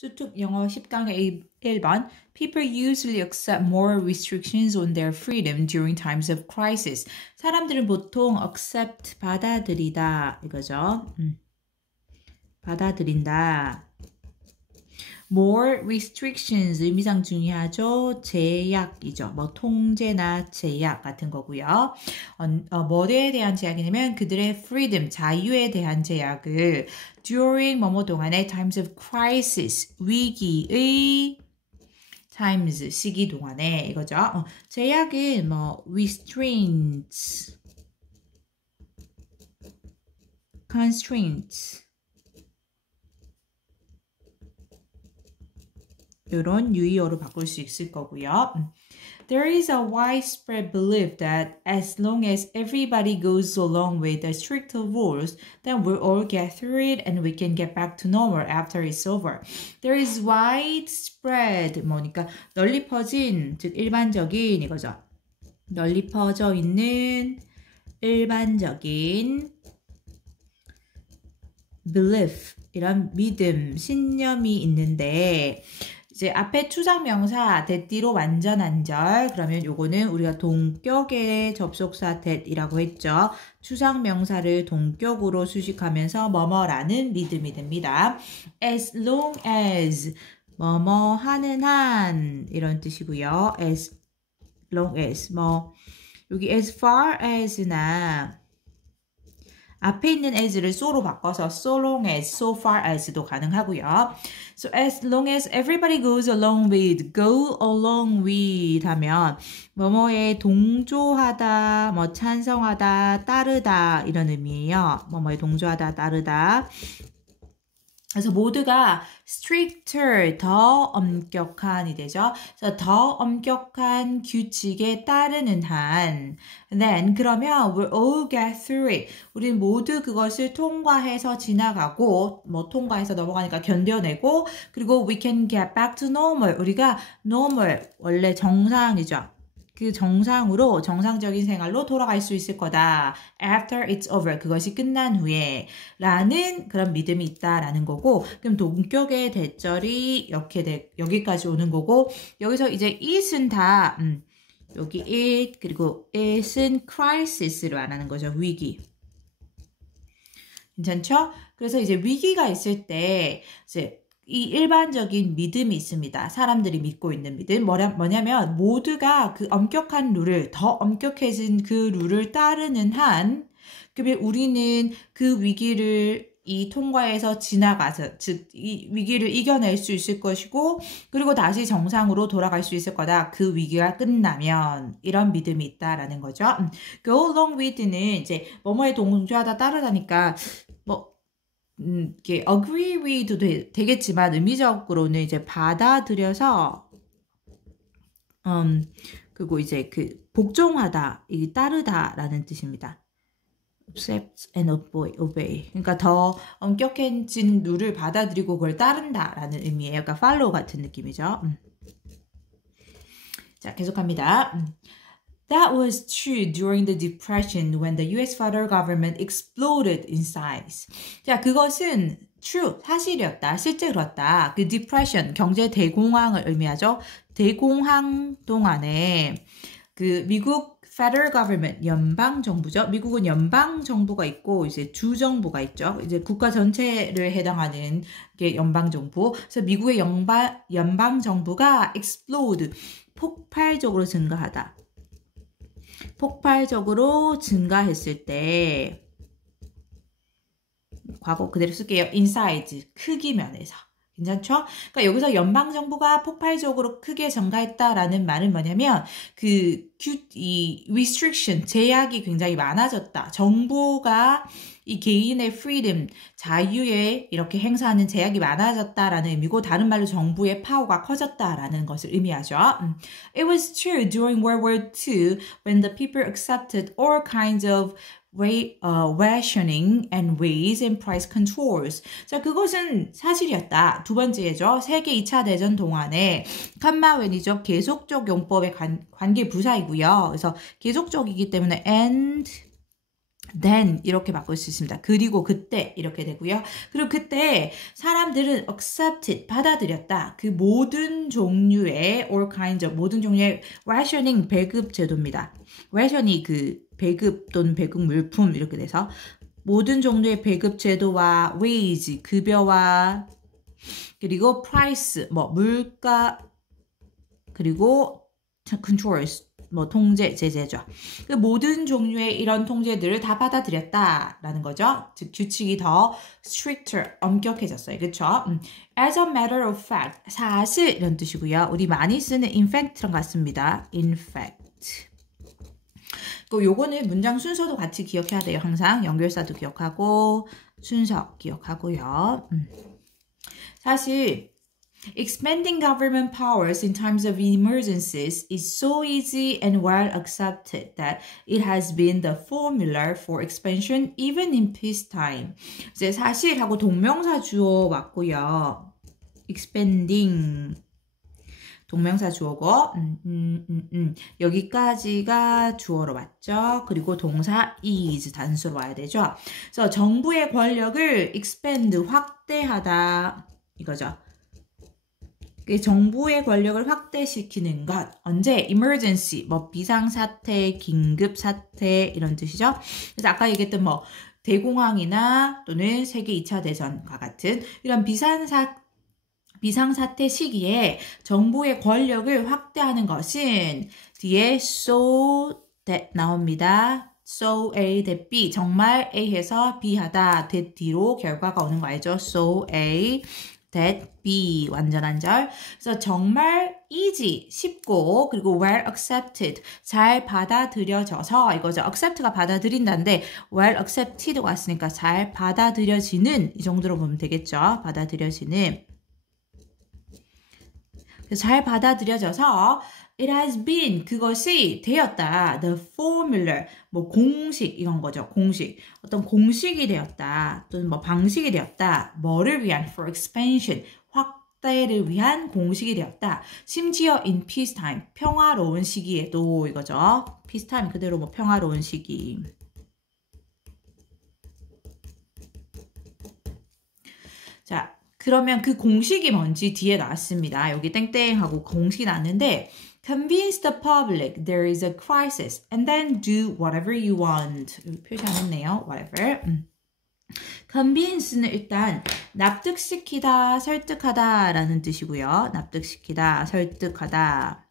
뚝뚝 영어 10강의 1번. People usually accept more restrictions on their freedom during times of crisis. 사람들은 보통 accept 받아들이다 이거죠. 받아들인다. More restrictions 의미상 중요하죠. 제약이죠. 뭐 통제나 제약 같은 거고요. 뭐에 대한 제약이냐면 그들의 freedom, 자유에 대한 제약을 during 뭐뭐 동안의 times of crisis, 위기의 times, 시기 동안에 이거죠. 제약은 뭐 restraints, constraints 이런 유의어로 바꿀 수 있을 거고요. There is a widespread belief that as long as everybody goes along with the stricter rules, then we'll all get through it and we can get back to normal after it's over. There is widespread, 뭐니까 널리 퍼진, 즉 일반적인 이거죠. 널리 퍼져 있는 일반적인 belief, 이런 믿음, 신념이 있는데 이제 앞에 추상명사 that이로 완전한절 그러면 요거는 우리가 동격의 접속사 that이라고 했죠. 추상명사를 동격으로 수식하면서 뭐뭐라는 믿음이 됩니다. As long as 뭐뭐 하는 한 이런 뜻이고요. As long as 뭐 여기 as far as나 앞에 있는 as를 so로 바꿔서 so long as, so far as도 가능하고요. So as long as everybody goes along with, go along with 하면 뭐뭐에 동조하다, 뭐 찬성하다, 따르다 이런 의미예요. 뭐뭐에 동조하다, 따르다. 그래서 모두가 stricter, 더 엄격한이 되죠. 그래서 더 엄격한 규칙에 따르는 한 then 그러면 we'll all get through it. 우리는 모두 그것을 통과해서 지나가고 뭐 통과해서 넘어가니까 견뎌내고 그리고 we can get back to normal. 우리가 normal, 원래 정상이죠. 그 정상으로 정상적인 생활로 돌아갈 수 있을 거다. After it's over. 그것이 끝난 후에 라는 그런 믿음이 있다라는 거고 그럼 동격의 대절이 이렇게 여기까지 오는 거고 여기서 이제 it은 다 여기 it 그리고 it은 crisis로 안 하는 거죠. 위기. 괜찮죠? 그래서 이제 위기가 있을 때 이제 이 일반적인 믿음이 있습니다. 사람들이 믿고 있는 믿음. 뭐냐면 모두가 그 엄격한 룰을 더 엄격해진 그 룰을 따르는 한 그러면 우리는 그 위기를 통과해서 지나가서 즉 이 위기를 이겨낼 수 있을 것이고 그리고 다시 정상으로 돌아갈 수 있을 거다. 그 위기가 끝나면 이런 믿음이 있다라는 거죠. Go along with는 이제 뭐뭐에 동조하다 따르다니까 뭐 이게 agree with도 되겠지만 의미적으로는 이제 받아들여서 그리고 이제 그 복종하다, 이 따르다라는 뜻입니다. accept and obey. 그러니까 더 엄격해진 룰을 받아들이고 그걸 따른다라는 의미예요. 약간 follow 같은 느낌이죠. 자, 계속합니다. That was true during the Depression when the US federal government exploded in size. 자, 그것은 true, 사실이었다, 실제 그렇다. 그 Depression, 경제 대공황을 의미하죠. 대공황 동안에 그 미국 federal government, 연방 정부죠. 미국은 연방 정부가 있고 이제 주 정부가 있죠. 이제 국가 전체를 해당하는 게 연방 정부. 그래서 미국의 연방 정부가 explode, 폭발적으로 증가하다. 폭발적으로 증가했을 때 과거 그대로 쓸게요. in size, 크기 면에서. 괜찮죠? 그러니까 여기서 연방정부가 폭발적으로 크게 증가했다라는 말은 뭐냐면 이 restriction, 제약이 굉장히 많아졌다. 정부가 이 개인의 freedom, 자유에 이렇게 행사하는 제약이 많아졌다라는 의미고 다른 말로 정부의 파워가 커졌다라는 것을 의미하죠. It was true during World War II when the people accepted all kinds of rationing and raise and price controls. 자, 그것은 사실이었다. 두 번째죠. 세계 2차 대전 동안에 칸마웬이죠. 계속적 용법의 관계 부사이고요. 그래서 계속적이기 때문에 and then 이렇게 바꿀 수 있습니다. 그리고 그때 이렇게 되고요. 그리고 그때 사람들은 accepted 받아들였다. 그 모든 종류의 all kinds of 모든 종류의 rationing 배급 제도입니다. ration이 그 배급 또는 배급 물품 이렇게 돼서 모든 종류의 배급 제도와 wage 급여와 그리고 price 뭐 물가 그리고 controls 뭐 통제, 제재죠. 그 모든 종류의 이런 통제들을 다 받아들였다라는 거죠. 즉 규칙이 더 stricter, 엄격해졌어요. 그렇죠? As a matter of fact, 사실 이런 뜻이고요. 우리 많이 쓰는 in fact랑 같습니다. in fact. 또 요거는 문장 순서도 같이 기억해야 돼요. 항상 연결사도 기억하고 순서 기억하고요. 사실 expanding government powers in times of emergencies is so easy and well accepted that it has been the formula for expansion even in peacetime. 이제 사실하고 동명사 주어 왔고요. expanding 동명사 주어고 여기까지가 주어로 왔죠. 그리고 동사 is 단수로 와야 되죠. 그래서 정부의 권력을 expand 확대하다 이거죠. 정부의 권력을 확대시키는 것. 언제? emergency, 뭐 비상사태, 긴급사태 이런 뜻이죠. 그래서 아까 얘기했던 뭐 대공황이나 또는 세계 2차 대전과 같은 이런 비상사태 시기에 정부의 권력을 확대하는 것은 뒤에 so that 나옵니다. so A that B 정말 A해서 B하다 that D로 결과가 오는 거 알죠? so A that B 완전한절. 그래서 정말 easy 쉽고 그리고 well accepted 잘 받아들여져서 이거죠. accept가 받아들인다는데 well accepted가 왔으니까 잘 받아들여지는 이 정도로 보면 되겠죠. 받아들여지는. 잘 받아들여져서 it has been 그것이 되었다. the formula 뭐 공식 이런 거죠. 공식 어떤 공식이 되었다. 또는 뭐 방식이 되었다. 뭐를 위한 for expansion 확대를 위한 공식이 되었다. 심지어 in peacetime 평화로운 시기에도 이거죠. peacetime 그대로 뭐 평화로운 시기. 자. 그러면 그 공식이 뭔지 뒤에 나왔습니다. 여기 땡땡하고 공식이 나왔는데 Convince the public there is a crisis and then do whatever you want. 표시 안 했네요. whatever. Convince는 일단 납득시키다, 설득하다 라는 뜻이고요. 납득시키다, 설득하다.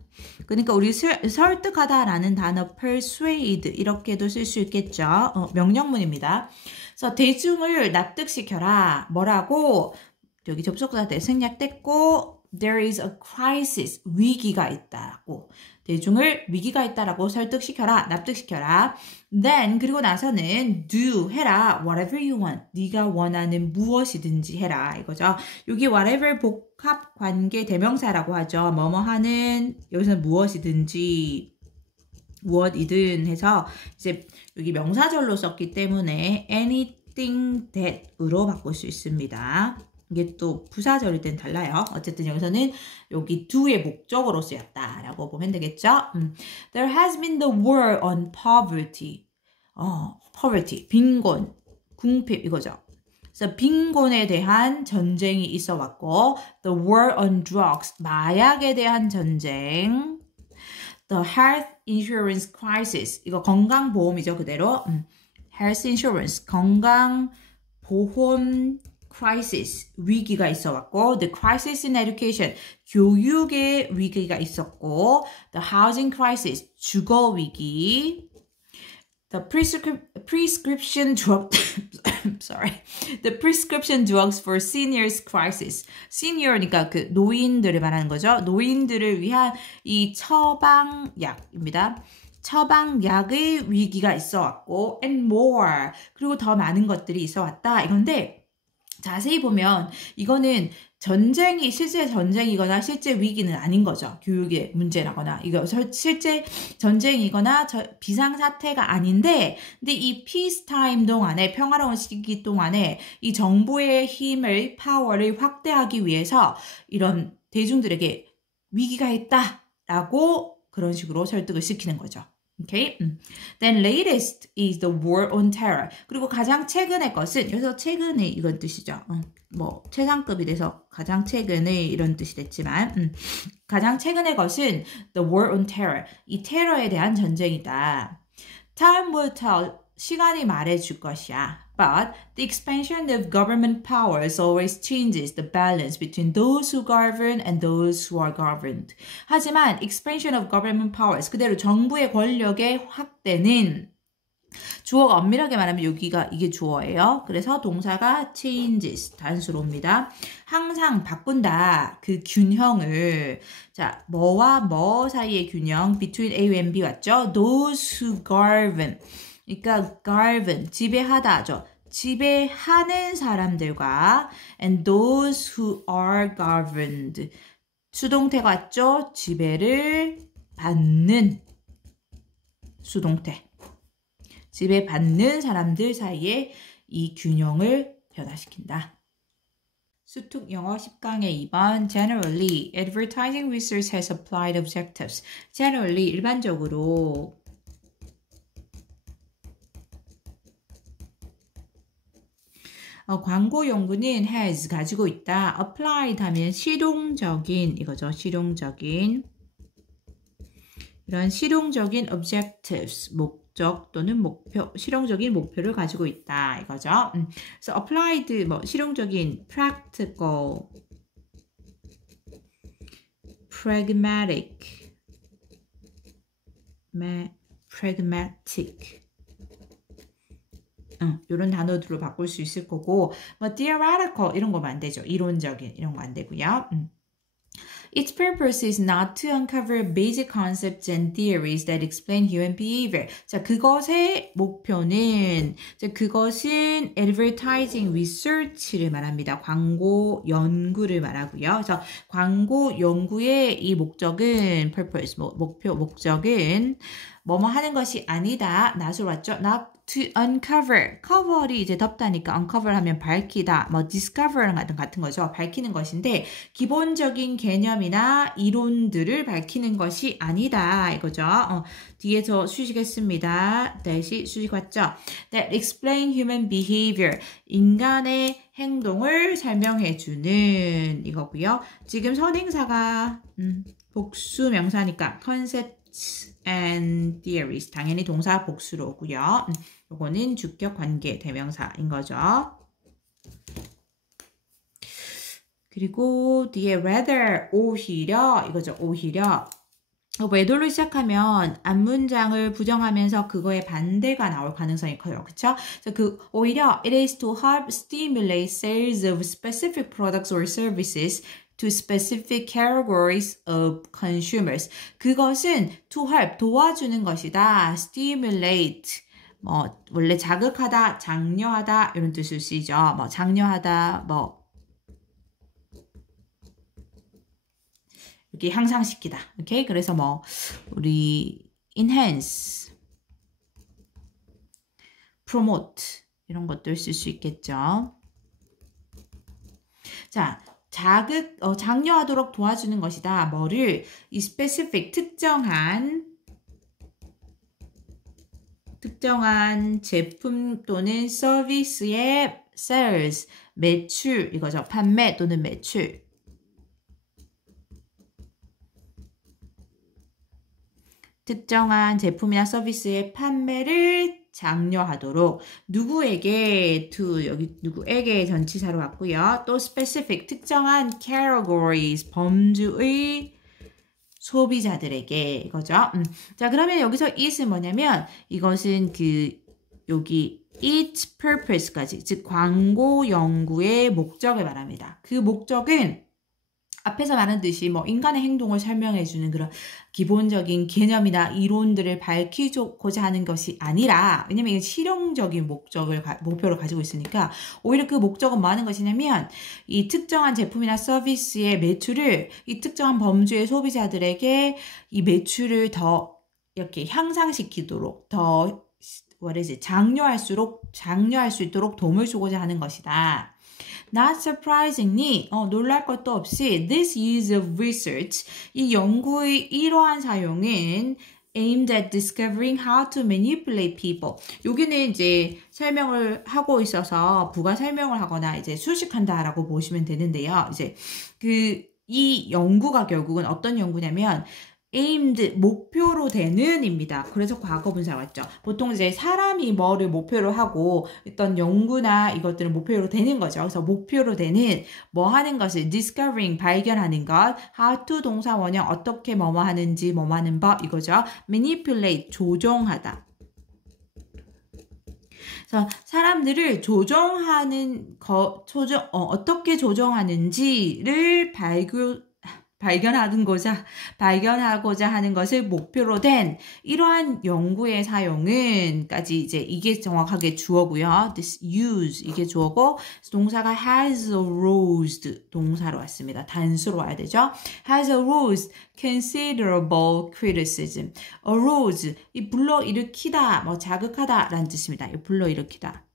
그러니까 우리 설득하다 라는 단어 persuade 이렇게도 쓸 수 있겠죠. 명령문입니다. 그래서 대중을 납득시켜라. 뭐라고? 여기 접속사 때 생략됐고 there is a crisis 위기가 있다라고 대중을 위기가 있다라고 설득시켜라 납득시켜라 then 그리고 나서는 do 해라 whatever you want 네가 원하는 무엇이든지 해라 이거죠. 여기 whatever 복합 관계 대명사라고 하죠. 뭐뭐 하는 여기서는 무엇이든지 무엇이든 해서 이제 여기 명사절로 썼기 때문에 anything that으로 바꿀 수 있습니다. 이게 또 부사절일 땐 달라요. 어쨌든 여기서는 여기 do의 목적으로 쓰였다라고 보면 되겠죠. There has been the war on poverty. poverty, 빈곤, 궁핍 이거죠. 그래서 빈곤에 대한 전쟁이 있어 왔고 the war on drugs, 마약에 대한 전쟁. The health insurance crisis, 이거 건강보험이죠 그대로. health insurance, 건강보험 crisis, 위기가 있어 왔고 the crisis in education, 교육의 위기가 있었고 the housing crisis, 주거 위기 the prescription drug sorry the prescription drugs for seniors crisis senior니까 그 노인들을 말하는 거죠. 노인들을 위한 이 처방약입니다. 처방약의 위기가 있어 왔고 and more 그리고 더 많은 것들이 있어 왔다 이건데 자세히 보면 이거는 전쟁이 실제 전쟁이거나 실제 위기는 아닌 거죠. 교육의 문제라거나 이거 실제 전쟁이거나 비상사태가 아닌데 근데 이 peacetime 동안에 평화로운 시기 동안에 이 정부의 힘을 파워를 확대하기 위해서 이런 대중들에게 위기가 있다라고 그런 식으로 설득을 시키는 거죠. Okay? Then latest is the war on terror. 그리고 가장 최근의 것은 여기서 최근에 이건 뜻이죠. 뭐 최상급이 돼서 가장 최근의 이런 뜻이 됐지만 가장 최근의 것은 the war on terror. 이 테러에 대한 전쟁이다. Time will tell. 시간이 말해줄 것이야. But the expansion of government powers always changes the balance between those who govern and those who are governed. 하지만 expansion of government powers, 그대로 정부의 권력의 확대는 주어가 엄밀하게 말하면 여기가 이게 주어예요. 그래서 동사가 changes 단수로 옵니다. 항상 바꾼다. 그 균형을. 자, 뭐와 뭐 사이의 균형. Between A and B 왔죠? Those who govern. 그러니까 govern, 지배하다죠. 지배하는 사람들과 and those who are governed. 수동태가 왔죠? 지배를 받는 수동태. 지배받는 사람들 사이에 이 균형을 변화시킨다. 수특 영어 10강의 2번 Generally, advertising research has applied objectives. Generally, 일반적으로 광고 연구는 has 가지고 있다. applied 하면 실용적인 이거죠. 실용적인 이런 실용적인 objectives 목적 또는 목표 실용적인 목표를 가지고 있다 이거죠. 그래서 applied 뭐 실용적인 practical, pragmatic, pragmatic 이런 단어들로 바꿀 수 있을 거고 뭐 theoretical 이런 거면 안 되죠. 이론적인 이런 거 안 되고요. Its purpose is not to uncover basic concepts and theories that explain human behavior. 자, 그것의 목표는 그것은 advertising research를 말합니다. 광고 연구를 말하고요. 그래서 광고 연구의 이 목적은 purpose, 목적은 뭐뭐 하는 것이 아니다. not으로 왔죠. not to uncover. cover이 이제 덮다니까 uncover 하면 밝히다. 뭐 discover 같은 거죠. 밝히는 것인데 기본적인 개념이나 이론들을 밝히는 것이 아니다. 이거죠. 뒤에서 수식했습니다. 다시 수식 왔죠. That explain human behavior. 인간의 행동을 설명해주는 이거고요. 지금 선행사가 복수 명사니까 concepts and theories. 당연히 동사 복수로 오고요. 요거는 주격 관계 대명사인 거죠. 그리고 뒤에 rather 오히려 이거죠. 오히려 whether로 시작하면 앞문장을 부정하면서 그거에 반대가 나올 가능성이 커요. 그쵸? 그래서 오히려 it is to help stimulate sales of specific products or services to specific categories of consumers. 그것은 to help, 도와주는 것이다. stimulate, 원래 자극하다, 장려하다 이런 뜻을 쓰이죠. 장려하다, 이렇게 향상시키다. 오케이? 그래서 우리 enhance, promote 이런 것들 쓸 수 있겠죠. 자, 장려하도록 도와주는 것이다. 뭐를? 이 specific, 특정한 제품 또는 서비스의 sales, 매출, 이거죠. 판매 또는 매출. 특정한 제품이나 서비스의 판매를 장려하도록 누구에게 to 여기 누구에게 전치사로 왔고요. 또 specific 특정한 categories 범주의 소비자들에게 이거죠. 자, 그러면 여기서 it은 뭐냐면 이것은 여기 its purpose까지 즉 광고 연구의 목적을 말합니다. 그 목적은 앞에서 말한 듯이 인간의 행동을 설명해주는 그런 기본적인 개념이나 이론들을 밝히고자 하는 것이 아니라, 왜냐면 이게 실용적인 목표를 가지고 있으니까, 오히려 그 목적은 뭐 하는 것이냐면, 이 특정한 제품이나 서비스의 매출을 이 특정한 범주의 소비자들에게 이 매출을 더 이렇게 향상시키도록, 더, 장려할 수 있도록 도움을 주고자 하는 것이다. Not surprisingly, 놀랄 것도 없이, this use of research, 이 연구의 이러한 사용은 aimed at discovering how to manipulate people. 여기는 이제 설명을 하고 있어서 부가 설명을 하거나 이제 수식한다라고 보시면 되는데요. 이제 이 연구가 결국은 어떤 연구냐면 aimed, 목표로 되는입니다. 그래서 과거분사가 왔죠. 보통 이제 사람이 뭐를 목표로 하고 어떤 연구나 이것들을 목표로 되는 거죠. 그래서 목표로 되는 뭐 하는 것을 discovering, 발견하는 것, how to 동사 원형 어떻게 뭐뭐 하는지 뭐뭐 하는 법 이거죠. manipulate, 조종하다. 그래서 사람들을 조종하는 어떻게 조종하는지를 발견하고자 하는 것을 목표로 된 이러한 연구의 사용은까지 이제 이게 정확하게 주어고요. This use 이게 주어고 동사가 has aroused 동사로 왔습니다. 단수로 와야 되죠. Has aroused considerable criticism. Arouse 이 불러일으키다, 뭐 자극하다라는 뜻입니다. 이 불러일으키다.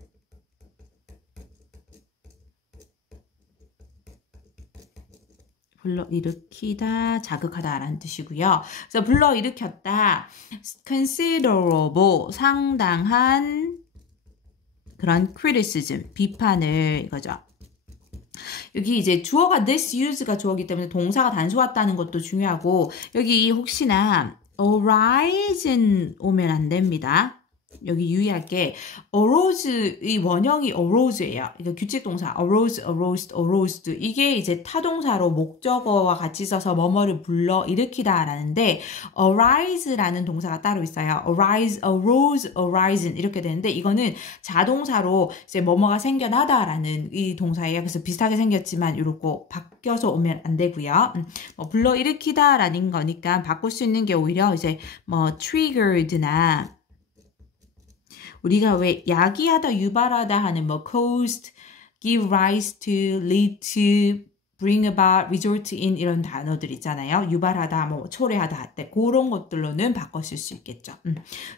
불러일으키다, 자극하다라는 뜻이고요. 그래서 불러일으켰다, considerable, 상당한 그런 criticism, 비판을 이거죠. 여기 이제 주어가 this use가 주어이기 때문에 동사가 단수 왔다는 것도 중요하고 여기 혹시나 arise 오면 안 됩니다. 여기 유의할 게 arouse의 원형이 arouse예요. 이거 규칙 동사 arouse, aroused, aroused 이게 이제 타동사로 목적어와 같이 써서 뭐뭐를 불러 일으키다 라는데 arise라는 동사가 따로 있어요. arise, arose, arisen 이렇게 되는데 이거는 자동사로 이제 뭐뭐가 생겨나다 라는 이 동사예요. 그래서 비슷하게 생겼지만 이렇게 바뀌어서 오면 안 되고요. 불러 일으키다 라는 거니까 바꿀 수 있는 게 오히려 이제 뭐 triggered나 우리가 왜 야기하다, 유발하다 하는 뭐 caused, give rise to, lead to, bring about, result in 이런 단어들 있잖아요. 유발하다, 뭐 초래하다 할 때 그런 것들로는 바꿨을 수 있겠죠.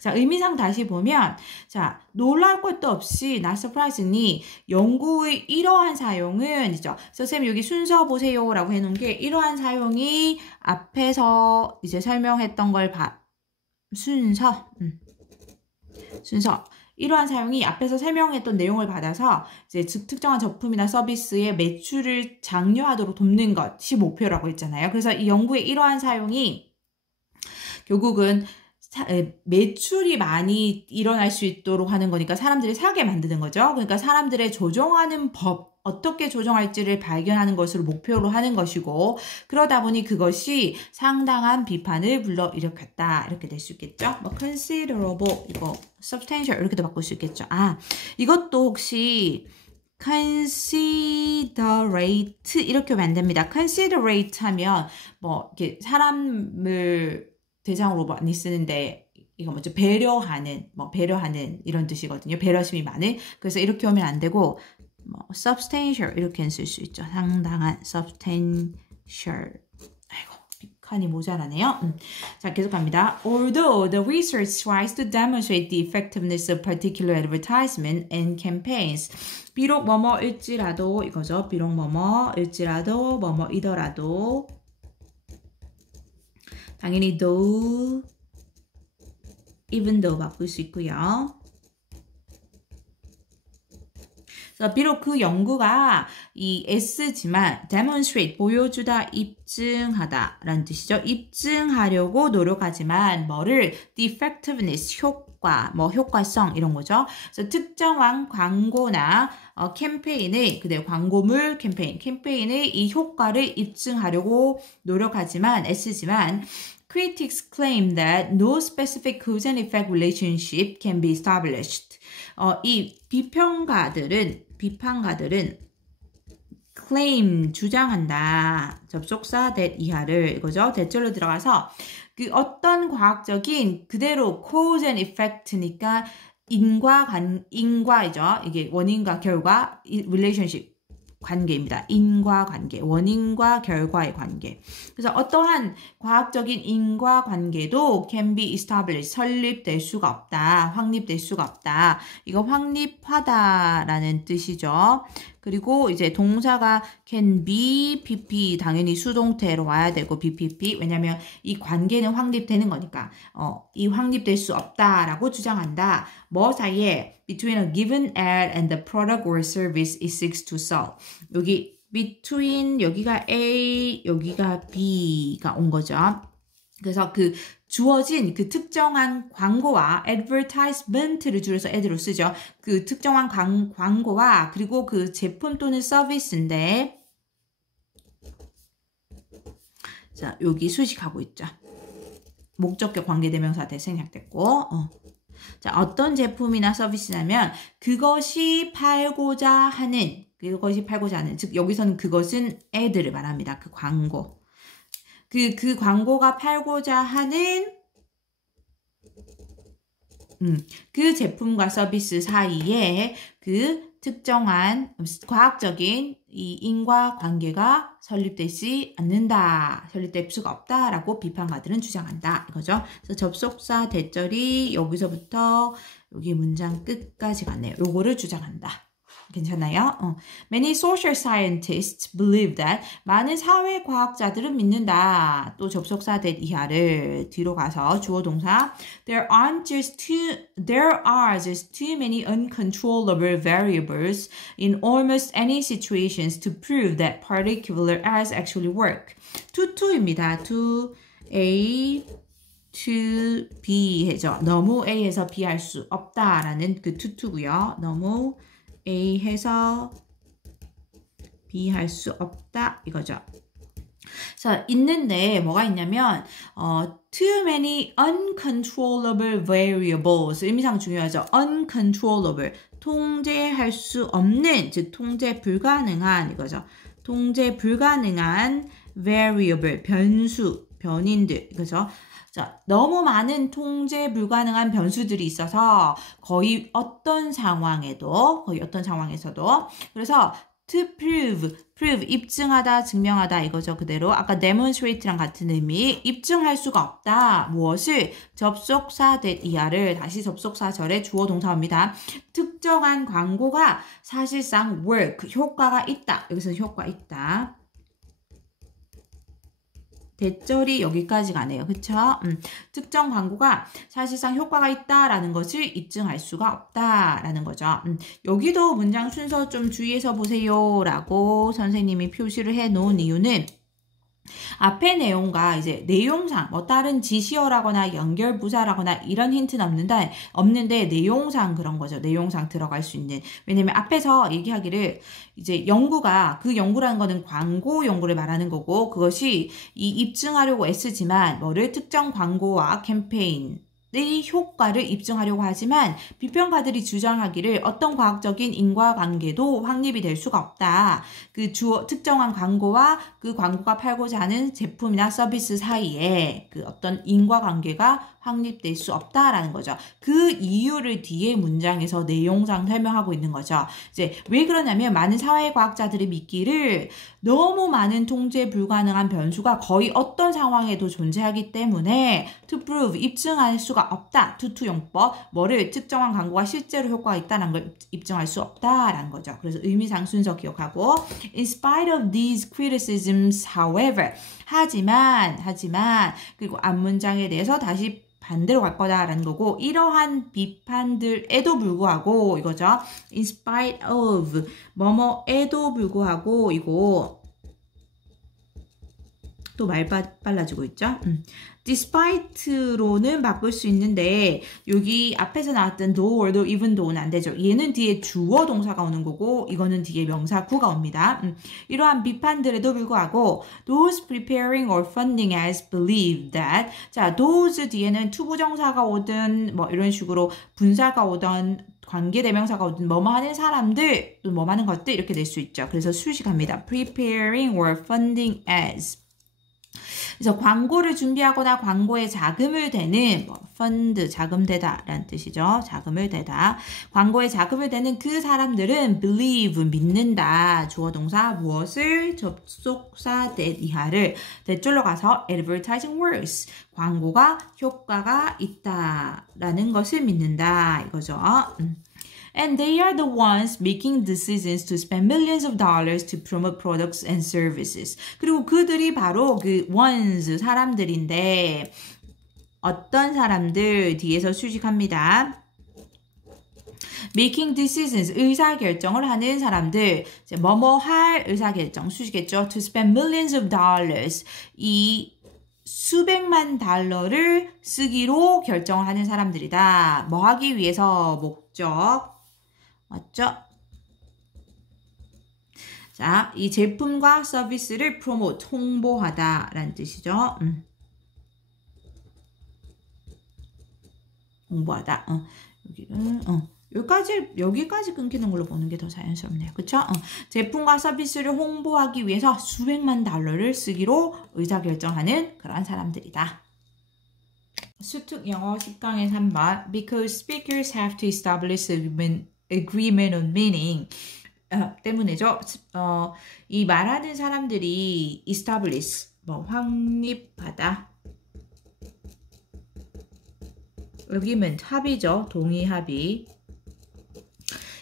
자, 의미상 다시 보면 자, 놀랄 것도 없이 not surprisingly 연구의 이러한 사용은 이죠. 선생님 여기 순서 보세요라고 해놓은 게 이러한 사용이 앞에서 이제 설명했던 걸 순서 이러한 사용이 앞에서 설명했던 내용을 받아서 이제 특정한 제품이나 서비스의 매출을 장려하도록 돕는 것이 목표라고 했잖아요. 그래서 이 연구의 이러한 사용이 결국은 매출이 많이 일어날 수 있도록 하는 거니까 사람들이 사게 만드는 거죠. 그러니까 사람들의 조종하는 법, 어떻게 조정할지를 발견하는 것을 목표로 하는 것이고 그러다 보니 그것이 상당한 비판을 불러일으켰다. 이렇게 될 수 있겠죠. 뭐 considerable, 이거 substantial 이렇게도 바꿀 수 있겠죠. 아, 이것도 혹시 considerate 이렇게 하면 안 됩니다. considerate 하면 뭐 이렇게 사람을 대상으로 많이 쓰는데 이거 뭐죠? 배려하는 이런 뜻이거든요. 배려심이 많은. 그래서 이렇게 오면 안 되고 뭐 substantial 이렇게 쓸 수 있죠. 상당한 substantial. 아이고, 칸이 모자라네요. 자, 계속 갑니다. Although the research tries to demonstrate the effectiveness of particular advertisement and campaigns. 비록 뭐뭐일지라도 이거죠. 비록 뭐뭐일지라도 뭐뭐이더라도 당연히 though, even though 바꿀 수 있고요. 그래서 비록 그 연구가 이 S지만 demonstrate, 보여주다, 입증하다 라는 뜻이죠. 입증하려고 노력하지만 뭐를 the effectiveness, 효과, 뭐 효과성 이런 거죠. 그래서 특정한 광고나 캠페인의 그대로 광고물 캠페인의 이 효과를 입증하려고 노력하지만 S지만 critics claim that no specific cause and effect relationship can be established. 이 비판가들은 claim, 주장한다. 접속사 that 이하를 이거죠. 대절로 들어가서 그 어떤 과학적인 그대로 cause and effect니까 인과이죠. 이게 원인과 결과, relationship. 관계입니다. 인과관계, 원인과 결과의 관계. 그래서 어떠한 과학적인 인과관계도 can be established, 설립될 수가 없다, 확립될 수가 없다. 이거 확립하다라는 뜻이죠. 그리고 이제 동사가 can be, PP 당연히 수동태로 와야 되고 BPP 왜냐면 이 관계는 확립되는 거니까 이 확립될 수 없다라고 주장한다. 뭐 사이에 between a given ad and the product or service it seeks to sell. 여기 between 여기가 A, 여기가 B가 온 거죠. 그래서 그 주어진 그 특정한 광고와 advertisement를 줄여서 ad로 쓰죠. 그 특정한 광고와 그리고 그 제품 또는 서비스인데 자 여기 수식하고 있죠. 목적격 관계대명사 대 생략됐고 자 어떤 제품이나 서비스냐면 그것이 팔고자 하는 즉 여기서는 그것은 ad를 말합니다. 그 광고 그 광고가 팔고자 하는 그 제품과 서비스 사이에 그 특정한 과학적인 이 인과관계가 설립되지 않는다. 설립될 수가 없다라고 비판가들은 주장한다. 이거죠. 그래서 접속사 대절이 여기서부터 여기 문장 끝까지 가네요. 요거를 주장한다. 괜찮아요? Many social scientists believe that 많은 사회과학자들은 믿는다. 또 접속사 that 이하를 뒤로 가서 주어 동사 There are just too many uncontrollable variables in almost any situations to prove that particular as actually work. to A to B 해죠. 너무 A에서 B 할 수 없다라는 그 to고요. 너무 A 해서 B 할 수 없다 이거죠. 자, 있는데 뭐가 있냐면 too many uncontrollable variables 의미상 중요하죠. uncontrollable 통제할 수 없는 즉 통제 불가능한 이거죠. 통제 불가능한 variable 변수 변인들 이거죠. 자, 너무 많은 통제 불가능한 변수들이 있어서 거의 어떤 상황에서도 그래서 to prove 입증하다 증명하다 이거죠. 그대로 아까 demonstrate랑 같은 의미 입증할 수가 없다. 무엇을 접속사 that 이하를 다시 접속사절에 주어 동사입니다. 특정한 광고가 사실상 work 효과가 있다. 여기서 효과 있다. 대절이 여기까지 가네요. 그쵸? 특정 광고가 사실상 효과가 있다라는 것을 입증할 수가 없다라는 거죠. 여기도 문장 순서 좀 주의해서 보세요 라고 선생님이 표시를 해 놓은 이유는 앞의 내용과 이제 내용상 뭐 다른 지시어라거나 연결부사라거나 이런 힌트는 없는데 내용상 그런 거죠. 내용상 들어갈 수 있는. 왜냐면 앞에서 얘기하기를 이제 연구가 그 연구라는 거는 광고 연구를 말하는 거고 그것이 이 입증하려고 애쓰지만 뭐를 특정 광고와 캠페인 의 효과를 입증하려고 하지만 비평가들이 주장하기를 어떤 과학적인 인과관계도 확립이 될 수가 없다. 그 특정한 광고와 그 광고가 팔고자 하는 제품이나 서비스 사이에 그 어떤 인과관계가 확립될 수 없다라는 거죠. 그 이유를 뒤에 문장에서 내용상 설명하고 있는 거죠. 이제 왜 그러냐면 많은 사회과학자들이 믿기를 너무 많은 통제 불가능한 변수가 거의 어떤 상황에도 존재하기 때문에 to prove 입증할 수가 없다. 투투용법 뭐를 특정한 광고가 실제로 효과가 있다는 걸 입증할 수 없다라는 거죠. 그래서 의미상 순서 기억하고 In spite of these criticisms, however 하지만 그리고 앞문장에 대해서 다시 반대로 갈 거다라는 거고 이러한 비판들에도 불구하고 이거죠. In spite of 뭐뭐에도 불구하고 이거 또 말 빨라지고 있죠. despite로는 바꿀 수 있는데 여기 앞에서 나왔던 though, even though는 안 되죠. 얘는 뒤에 주어 동사가 오는 거고 이거는 뒤에 명사 구가 옵니다. 이러한 비판들에도 불구하고 those preparing or funding as believe that 자 those 뒤에는 투부정사가 오든 뭐 이런 식으로 분사가 오든 관계대명사가 오든 뭐뭐 하는 사람들 또 뭐뭐 하는 것들 이렇게 낼 수 있죠. 그래서 수식합니다. preparing or funding as 그래서 광고를 준비하거나 광고에 자금을 대는 펀드, 자금대다 라는 뜻이죠. 자금을 대다. 광고에 자금을 대는 그 사람들은 believe, 믿는다. 주어 동사 무엇을 접속사 that 이하를 대절로 가서 advertising works. 광고가 효과가 있다라는 것을 믿는다. 이거죠. And they are the ones making decisions to spend millions of dollars to promote products and services. 그리고 그들이 바로 그 ones, 사람들인데 어떤 사람들 뒤에서 수식합니다. making decisions, 의사결정을 하는 사람들, 뭐뭐 할 의사결정, 수식했죠. to spend millions of dollars, 이 수백만 달러를 쓰기로 결정을 하는 사람들이다. 뭐 하기 위해서 목적, 맞죠? 자, 이 제품과 서비스를 promote, 홍보하다 라는 뜻이죠. 홍보하다. 여기까지 끊기는 걸로 보는 게 더 자연스럽네요. 그쵸? 제품과 서비스를 홍보하기 위해서 수백만 달러를 쓰기로 의사결정하는 그런 사람들이다. 수특 영어 10강의 3번 Because speakers have to establish agreement on meaning 때문에죠. 이 말하는 사람들이 establish, 확립하다. agreement, 합의죠. 동의 합의.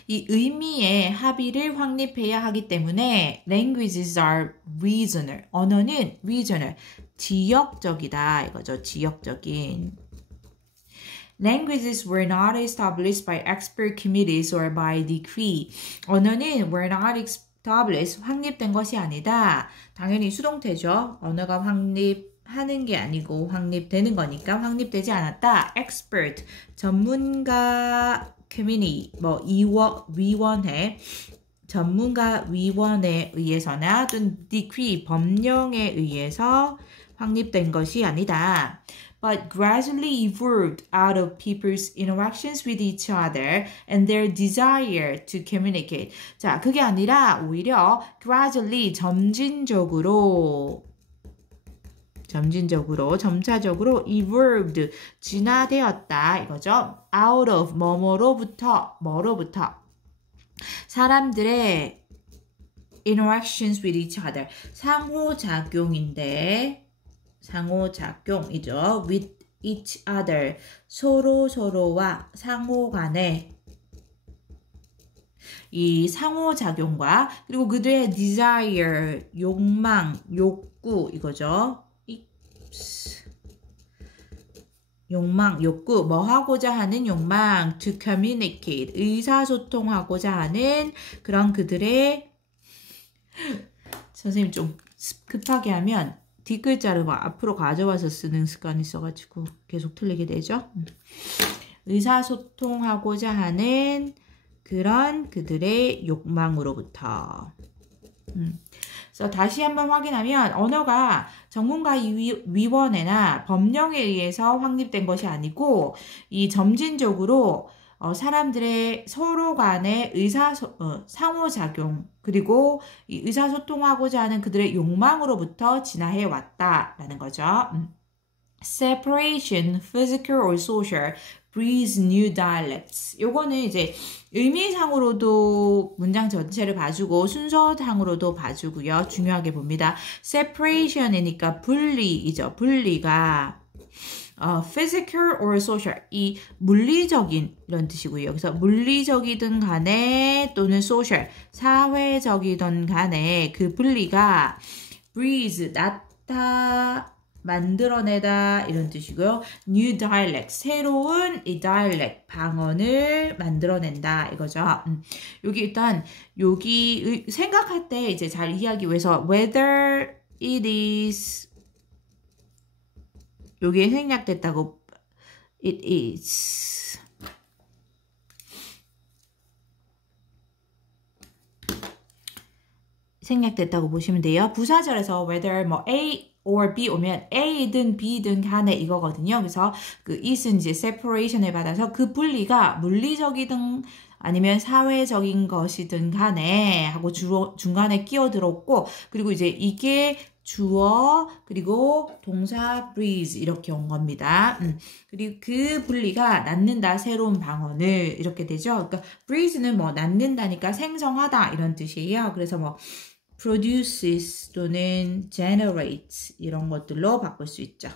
이 의미의 합의를 확립해야 하기 때문에 languages are regional. 언어는 regional, 지역적이다 이거죠. 지역적인. Languages were not established by expert committees or by decree. 언어는 were not established, 확립된 것이 아니다. 당연히 수동태죠. 언어가 확립하는 게 아니고 확립되는 거니까 확립되지 않았다. expert, 전문가 committee, 위원회, 전문가 위원회에 의해서나 또는 decree, 법령에 의해서 확립된 것이 아니다. But gradually evolved out of people's interactions with each other and their desire to communicate. 자, 그게 아니라 오히려 gradually, 점차적으로 evolved, 진화되었다 이거죠. out of, 뭐로부터 사람들의 interactions with each other, 상호작용이죠. with each other, 서로와 상호 간에 이 상호작용과 그리고 그들의 desire, 욕망, 욕구 이거죠. 욕구, 뭐 하고자 하는 욕망, to communicate, 의사소통하고자 하는 그런 그들의, 선생님 좀 급하게 하면 뒷글자를 막 앞으로 가져와서 쓰는 습관이 있어가지고 계속 틀리게 되죠. 의사소통하고자 하는 그런 그들의 욕망으로부터. 그래서 다시 한번 확인하면 언어가 전문가위원회나 법령에 의해서 확립된 것이 아니고 이 점진적으로 사람들의 서로 간의 상호작용 그리고 이 의사소통하고자 하는 그들의 욕망으로부터 진화해 왔다라는 거죠. Separation, physical or social, breeds new dialects. 요거는 이제 의미상으로도 문장 전체를 봐주고 순서상으로도 봐주고요. 중요하게 봅니다. separation이니까 분리이죠. 분리가 physical or social, 이 물리적인 이런 뜻이고요. 그래서 물리적이든 간에 또는 social, 사회적이든 간에 그 분리가 breeds, 만들어내다 이런 뜻이고요. New dialect, 새로운 이 dialect, 방언을 만들어낸다 이거죠. 여기 일단 생각할 때 이제 잘 이해하기 위해서 whether it is 여기에 생략됐다고 it is 생략됐다고 보시면 돼요. 부사절에서 whether A or B 오면 A든 B든 간에 이거거든요. 그래서 그 is은 이제 separation을 받아서 그 분리가 물리적이든 아니면 사회적인 것이든 간에 하고 주로 중간에 끼어들었고 그리고 이제 이게 주어 그리고 동사 breathe 이렇게 온 겁니다. 그리고 그 분리가 낳는다 새로운 방언을 이렇게 되죠. 그러니까 breathe는 낳는다니까 생성하다 이런 뜻이에요. 그래서 produces 또는 generates 이런 것들로 바꿀 수 있죠.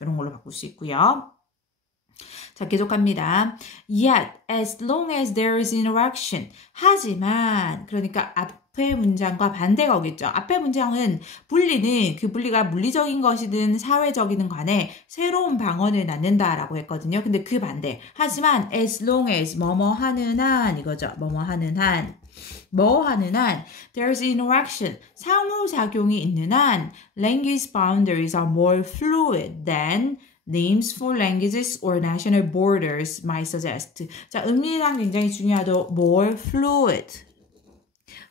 이런 걸로 바꿀 수 있고요. 자, 계속합니다. Yet, as long as there is interaction. 하지만, 그러니까 앞의 문장과 반대가 오겠죠. 앞의 문장은 분리는 그 분리가 물리적인 것이든 사회적이든 간에 새로운 방언을 낳는다라고 했거든요. 근데 그 반대. 하지만, as long as, 뭐뭐 하는 한, 이거죠. 뭐뭐 하는 한. 뭐 하는 한, there's interaction, 상호작용이 있는 한, language boundaries are more fluid than names for languages or national borders might suggest. 자, 음리랑 굉장히 중요하죠. more fluid.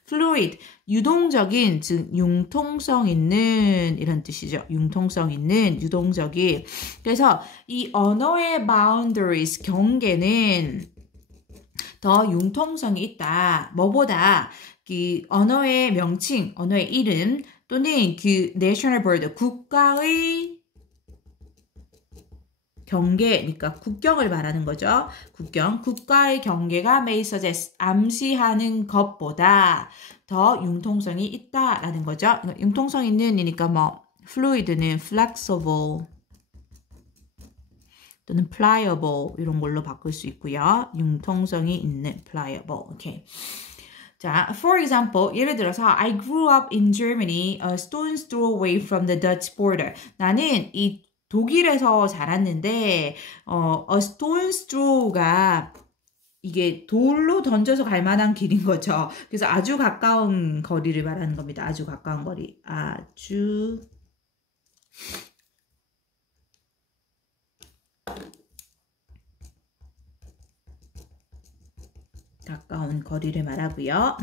fluid, 유동적인, 즉 융통성 있는 이런 뜻이죠. 융통성 있는, 유동적인. 그래서 이 언어의 boundaries, 경계는 더 융통성이 있다. 뭐보다 그 언어의 명칭, 언어의 이름 또는 그 national border, 국가의 경계, 그러니까 국경을 말하는 거죠. 국경, 국가의 경계가 may suggest, 암시하는 것보다 더 융통성이 있다라는 거죠. 융통성 있는이니까 뭐 fluid는 flexible 또는 pliable 이런 걸로 바꿀 수 있고요. 융통성이 있는 pliable. 오케이. 자, for example, 예를 들어서 I grew up in Germany, a stone's throw away from the Dutch border. 나는 이 독일에서 자랐는데 a stone's throw가 이게 돌로 던져서 갈 만한 길인 거죠. 그래서 아주 가까운 거리를 말하는 겁니다. 아주 가까운 거리. 아주 가까운 거리를 말하고요.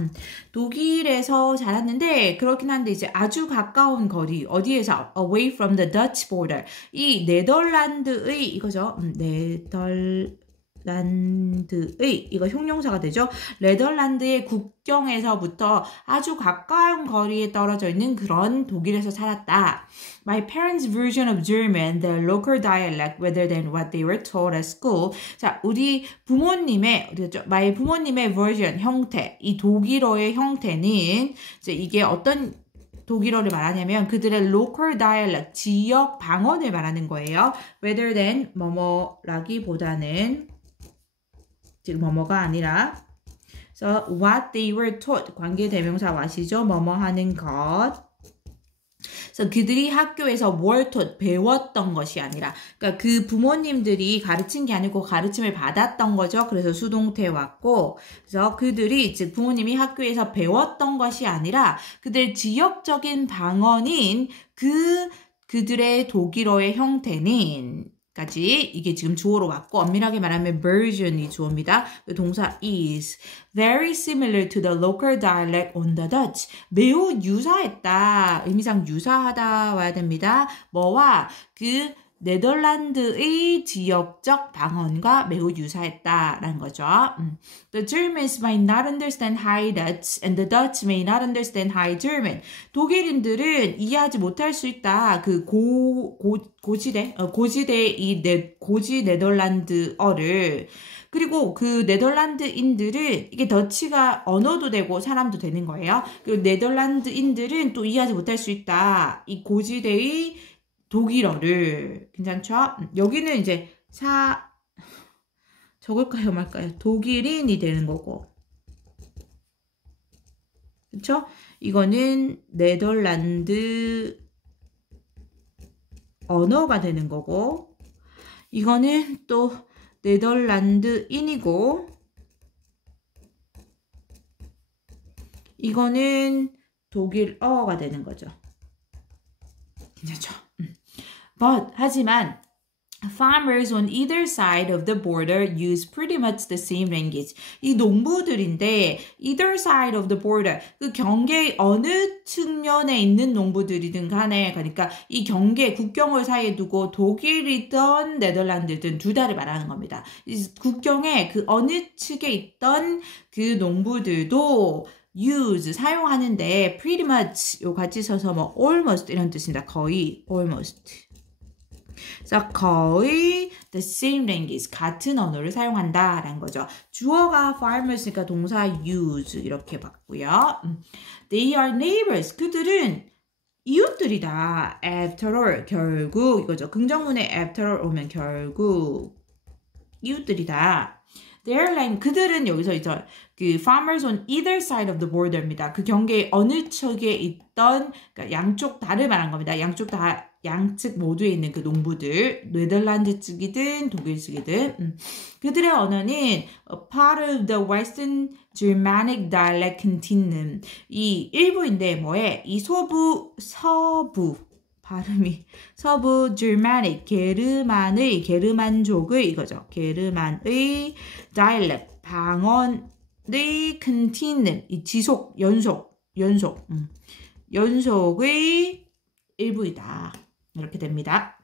독일에서 자랐는데 그렇긴 한데 이제 아주 가까운 거리 어디에서 away from the Dutch border 이 네덜란드의 이거죠. 네덜란드의 이거 형용사가 되죠. 네덜란드의 국경에서부터 아주 가까운 거리에 떨어져 있는 그런 독일에서 살았다. My parents' version of German, the local dialect, rather than what they were taught at school. 자, 우리 부모님의, my 부모님의 version, 형태, 이 독일어의 형태는, 이제 이게 어떤 독일어를 말하냐면 그들의 local dialect, 지역 방언을 말하는 거예요. Rather than, 뭐뭐라기보다는, 즉, 뭐뭐가 아니라, so, what they were taught, 관계대명사 what이죠. 뭐뭐 하는 것. 그래서 그들이 학교에서 뭘 taught, 배웠던 것이 아니라 그러니까 그 부모님들이 가르친 게 아니고 가르침을 받았던 거죠. 그래서 수동태 왔고 그래서 그들이 즉 부모님이 학교에서 배웠던 것이 아니라 그들 지역적인 방언인 그들의 독일어의 형태는 까지 이게 지금 주어로 왔고 엄밀하게 말하면 version이 주어입니다. 그 동사 is very similar to the local dialect on the Dutch. 매우 유사했다. 의미상 유사하다 와야 됩니다. 뭐와 그 네덜란드의 지역적 방언과 매우 유사했다라는 거죠. The Germans might not understand High Dutch and the Dutch may not understand High German. 독일인들은 이해하지 못할 수 있다. 그 고지대 이 고지 네덜란드어를 그리고 그 네덜란드인들은 이게 더치가 언어도 되고 사람도 되는 거예요. 그리고 네덜란드인들은 또 이해하지 못할 수 있다. 이 고지대의 독일어를 괜찮죠? 여기는 이제 적을까요 말까요? 독일인이 되는 거고 그쵸? 이거는 네덜란드 언어가 되는 거고 이거는 또 네덜란드인이고 이거는 독일어가 되는 거죠. 괜찮죠? But, 하지만 farmers on either side of the border use pretty much the same language. 이 농부들인데 either side of the border, 그 경계의 어느 측면에 있는 농부들이든 간에 그러니까 이 경계, 국경을 사이에 두고 독일이든 네덜란드든 두 다를 말하는 겁니다. 이 국경의 그 어느 측에 있던 그 농부들도 use, 사용하는데 pretty much 요 같이 써서 뭐 almost 이런 뜻입니다. 거의, almost. 그래서 거의 the same language, 같은 언어를 사용한다라는 거죠. 주어가 farmers니까 동사 use 이렇게 봤고요. They are neighbors. 그들은 이웃들이다. After all, 결국 이거죠. 긍정문에 after all 오면 결국 이웃들이다. Their land, 그들은 여기서 이제 그 farmers on either side of the border입니다. 그 경계의 어느 측에 있던 그러니까 양쪽 다를 말한 겁니다. 양측 모두에 있는 그 농부들, 네덜란드 측이든 독일 측이든 그들의 언어는 part of the Western Germanic dialect continuum 이 일부인데 뭐에 이 서부 발음이 서부 Germanic 게르만족의 이거죠. 게르만의 dialect 방언의 continuum 이 지속 연속의 일부이다. 이렇게 됩니다.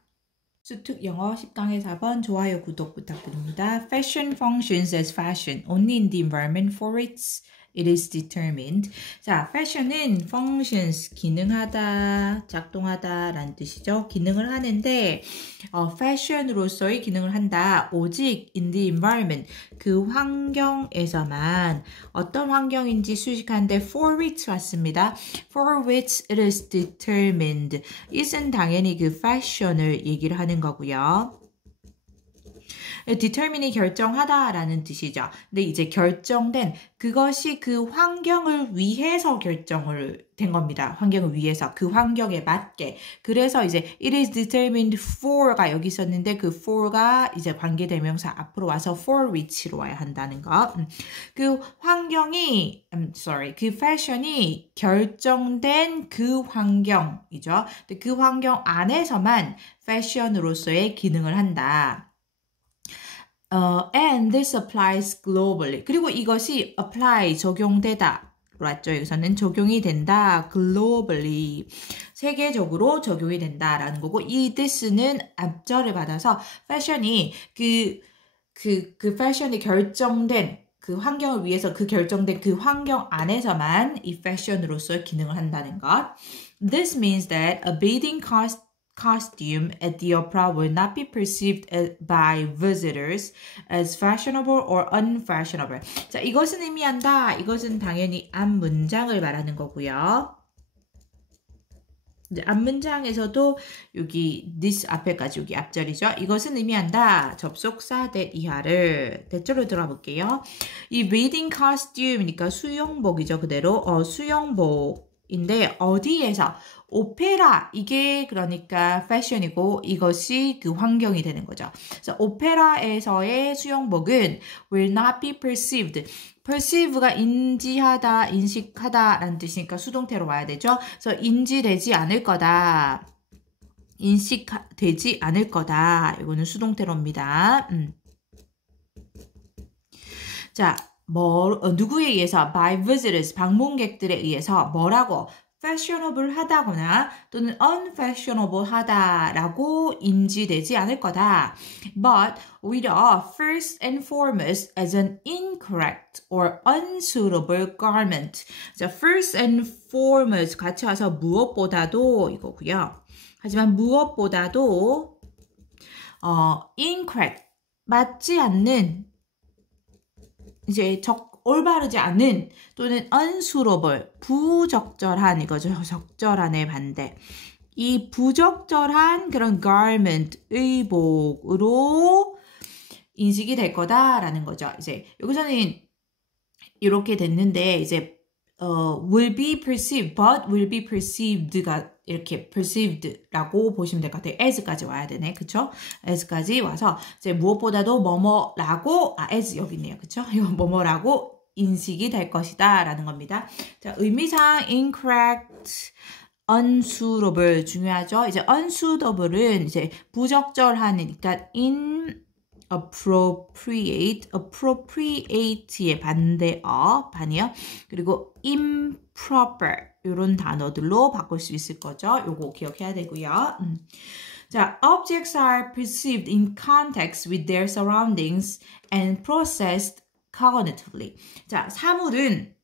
수특 영어 10강의 4번 좋아요, 구독 부탁드립니다. Fashion functions as fashion only in the environment for which it is determined. 자, fashion은 functions, 기능하다, 작동하다 라는 뜻이죠. 기능을 하는데 fashion으로서의 기능을 한다. 오직 in the environment, 그 환경에서만 어떤 환경인지 수식하는데 for which 왔습니다. For which it is determined. it은 당연히 그 fashion을 얘기를 하는 거고요. determine이 결정하다라는 뜻이죠. 근데 이제 결정된 그것이 그 환경을 위해서 결정을 된 겁니다. 환경을 위해서 그 환경에 맞게. 그래서 이제 it is determined for가 여기 있었는데 그 for가 이제 관계대명사 앞으로 와서 for which로 와야 한다는 거. 그 환경이 그 fashion이 결정된 그 환경이죠. 근데 그 환경 안에서만 fashion으로서의 기능을 한다. And this applies globally. 그리고 이것이 apply, 적용되다. 맞죠? 여기서는 적용이 된다. globally. 세계적으로 적용이 된다라는 거고, 이 this는 앞절을 받아서 fashion이 그 fashion이 결정된 그 환경을 위해서 그 결정된 그 환경 안에서만 이 fashion으로서 기능을 한다는 것. This means that a bathing costume at the opera will not be perceived by visitors as fashionable or unfashionable. 자, 이것은 의미한다. 이것은 당연히 앞문장을 말하는 거고요. 이제 앞문장에서도 여기 this 앞에까지 여기 앞절이죠. 이것은 의미한다. 접속사 that 이하를 대절로 들어가 볼게요. 이 bathing costume이니까 수영복이죠. 그대로 수영복인데 어디에서 오페라 이게 그러니까 패션이고 이것이 그 환경이 되는 거죠. 그래서 오페라에서의 수영복은 will not be perceived. perceive가 인지하다, 인식하다라는 뜻이니까 수동태로 와야 되죠. 그래서 인지되지 않을 거다. 인식되지 않을 거다. 이거는 수동태로 옵니다. 자, 누구에 의해서 by visitors 방문객들에 의해서 뭐라고 fashionable 하다거나 또는 unfashionable 하다라고 인지되지 않을 거다. But withal first and foremost as an incorrect or unsuitable garment. 자, first and foremost 같이 와서 무엇보다도 이거고요. 하지만 무엇보다도 incorrect 맞지 않는 이제 올바르지 않은 또는 unsuitable 부적절한 이거죠. 적절한의 반대. 이 부적절한 그런 garment 의복으로 인식이 될 거다라는 거죠. 이제 여기서는 이렇게 됐는데 이제 will be perceived, but will be perceived가 이렇게 perceived라고 보시면 될 것 같아요. as까지 와야 되네. 그쵸? as까지 와서 이제 무엇보다도 뭐뭐라고 as 여기 있네요. 그쵸? 이거 뭐뭐라고 인식이 될 것이다 라는 겁니다. 자, 의미상 incorrect, unsuitable 중요하죠. 이제 unsuitable은 이제 부적절하니까 appropriate의 반이요. 그리고 improper 이런 단어들로 바꿀 수 있을 거죠. 요거 기억해야 되고요. 자, objects are perceived in context with their surroundings and processed cognitively. 자, 사물은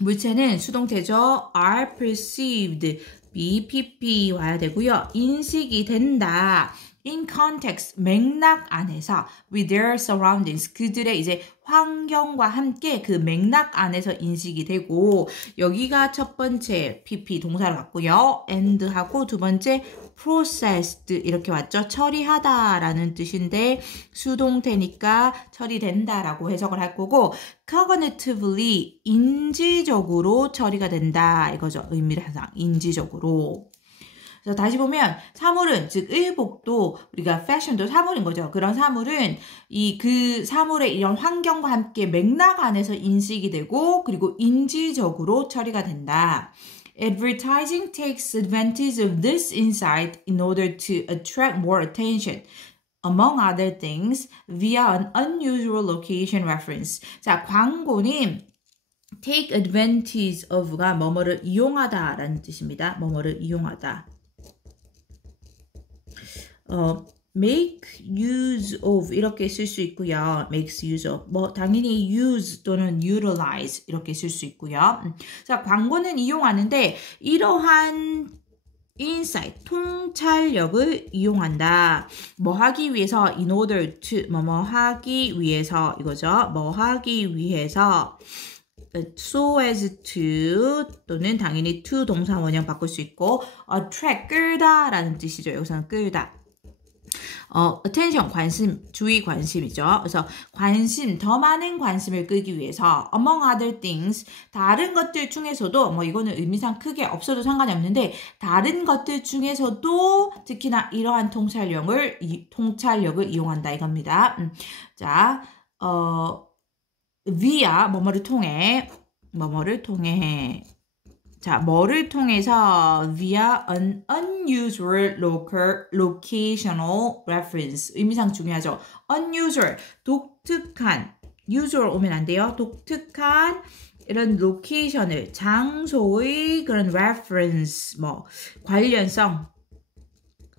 물체는 수동태죠. are perceived BPP 와야 되고요. 인식이 된다. in context, 맥락 안에서 with their surroundings, 그들의 이제 환경과 함께 그 맥락 안에서 인식이 되고 여기가 첫 번째 PP 동사를 왔고요. and하고 두 번째 processed 이렇게 왔죠. 처리하다라는 뜻인데 수동태니까 처리된다라고 해석을 할 거고 cognitively 인지적으로 처리가 된다 이거죠. 의미상 인지적으로. 그래서 다시 보면 사물은 즉 의복도 우리가 패션도 사물인 거죠. 그런 사물은 그 사물의 이런 환경과 함께 맥락 안에서 인식이 되고 그리고 인지적으로 처리가 된다. Advertising takes advantage of this insight in order to attract more attention. Among other things, via an unusual location reference. 자, 광고는 take advantage of가 뭐뭐를 이용하다라는 뜻입니다. 뭐뭐를 이용하다. make use of 이렇게 쓸 수 있고요. makes use of 뭐 당연히 use 또는 utilize 이렇게 쓸 수 있고요. 자, 광고는 이용하는데 이러한 insight, 통찰력을 이용한다. 뭐 하기 위해서 in order to 뭐 하기 위해서 이거죠. 뭐 하기 위해서 so as to 또는 당연히 to 동사 원형 바꿀 수 있고 attract 끌다 라는 뜻이죠. 여기서는 끌다. attention 관심, 주의 관심이죠. 그래서 관심, 더 많은 관심을 끌기 위해서 among other things 다른 것들 중에서도 뭐 이거는 의미상 크게 없어도 상관이 없는데 다른 것들 중에서도 특히나 이러한 통찰력을 이용한다 이겁니다. 자, via 뭐뭐를 통해 자, 뭐를 통해서 via an unusual locational reference. 의미상 중요하죠. unusual, 독특한, usual 오면 안 돼요. 독특한 이런 로케이션을, 장소의 그런 reference, 뭐 관련성,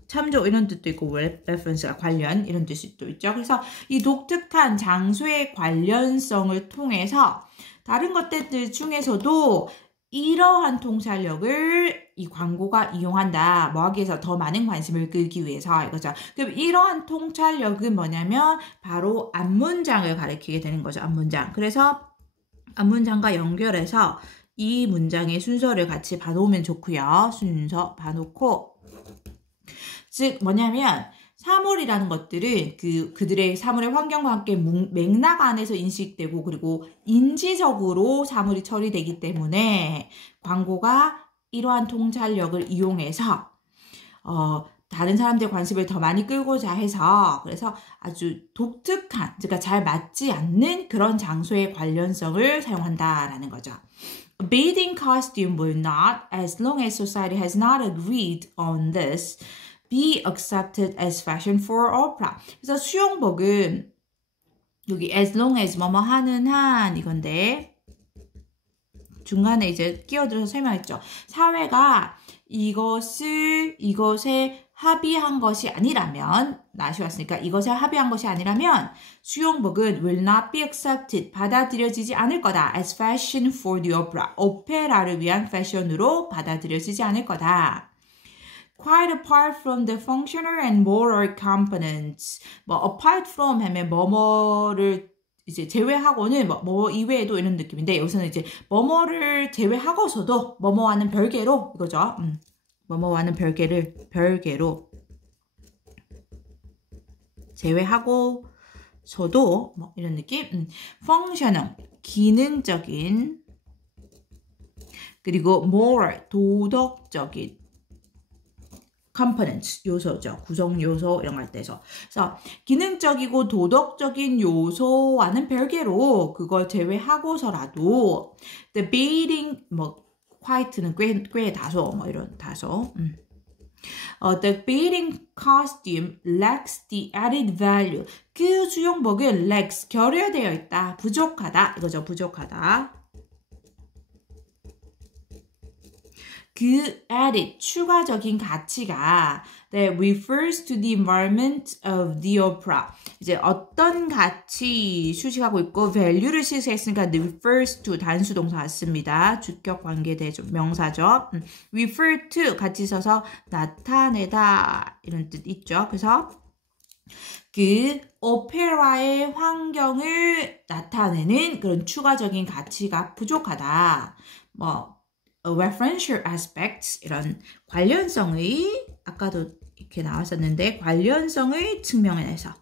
참조 이런 뜻도 있고 reference가 관련 이런 뜻도 있죠. 그래서 이 독특한 장소의 관련성을 통해서 다른 것들 중에서도 이러한 통찰력을 이 광고가 이용한다. 뭐 하기 위해서 더 많은 관심을 끌기 위해서 이거죠. 그럼 이러한 통찰력은 뭐냐면 바로 앞문장을 가리키게 되는 거죠. 앞문장. 그래서 앞문장과 연결해서 이 문장의 순서를 같이 봐놓으면 좋고요. 순서 봐놓고 즉 뭐냐면 사물이라는 것들은 그들의 사물의 환경과 함께 맥락 안에서 인식되고 그리고 인지적으로 사물이 처리되기 때문에 광고가 이러한 통찰력을 이용해서 다른 사람들의 관심을 더 많이 끌고자 해서 그래서 아주 독특한, 그러니까 잘 맞지 않는 그런 장소의 관련성을 사용한다라는 거죠. A bathing costume will not, as long as society has not agreed on this, be accepted as fashion for opera. 그래서 수영복은 여기 as long as 뭐뭐 하는 한 이건데 중간에 이제 끼어들어서 설명했죠. 사회가 이것에 합의한 것이 아니라면 아쉬웠으니까 이것에 합의한 것이 아니라면 수영복은 will not be accepted 받아들여지지 않을 거다 as fashion for the opera. 오페라를 위한 패션으로 받아들여지지 않을 거다. Quite apart from the functional and moral components. 뭐 apart from 하면 뭐뭐를 이제 제외하고는 뭐 이외에도 이런 느낌인데 여기서는 이제 뭐뭐를 제외하고서도 뭐뭐와는 별개로 이거죠. 뭐뭐와는 별개로 제외하고서도 뭐 이런 느낌. functional 기능적인 그리고 moral 도덕적인 components 요소죠. 구성 요소 이런 거 할 때서. 그래서 기능적이고 도덕적인 요소와는 별개로 그걸 제외하고서라도 the bathing 뭐 quite는 꽤 다소 뭐 이런 다소. The bathing costume lacks the added value. 그 수영복은 lacks 결여되어 있다. 부족하다. 이거죠. 부족하다. 그 added 추가적인 가치가 that refers to the environment of the opera. 이제 어떤 가치 수식하고 있고 value를 시식했으니까 refers to 단수 동사 같습니다. 주격 관계 대조 명사죠. refer to 같이 써서 나타내다 이런 뜻 있죠. 그래서 그 오페라의 환경을 나타내는 그런 추가적인 가치가 부족하다. 뭐 referential aspects 이런 관련성의 아까도 이렇게 나왔었는데 관련성의 측면에서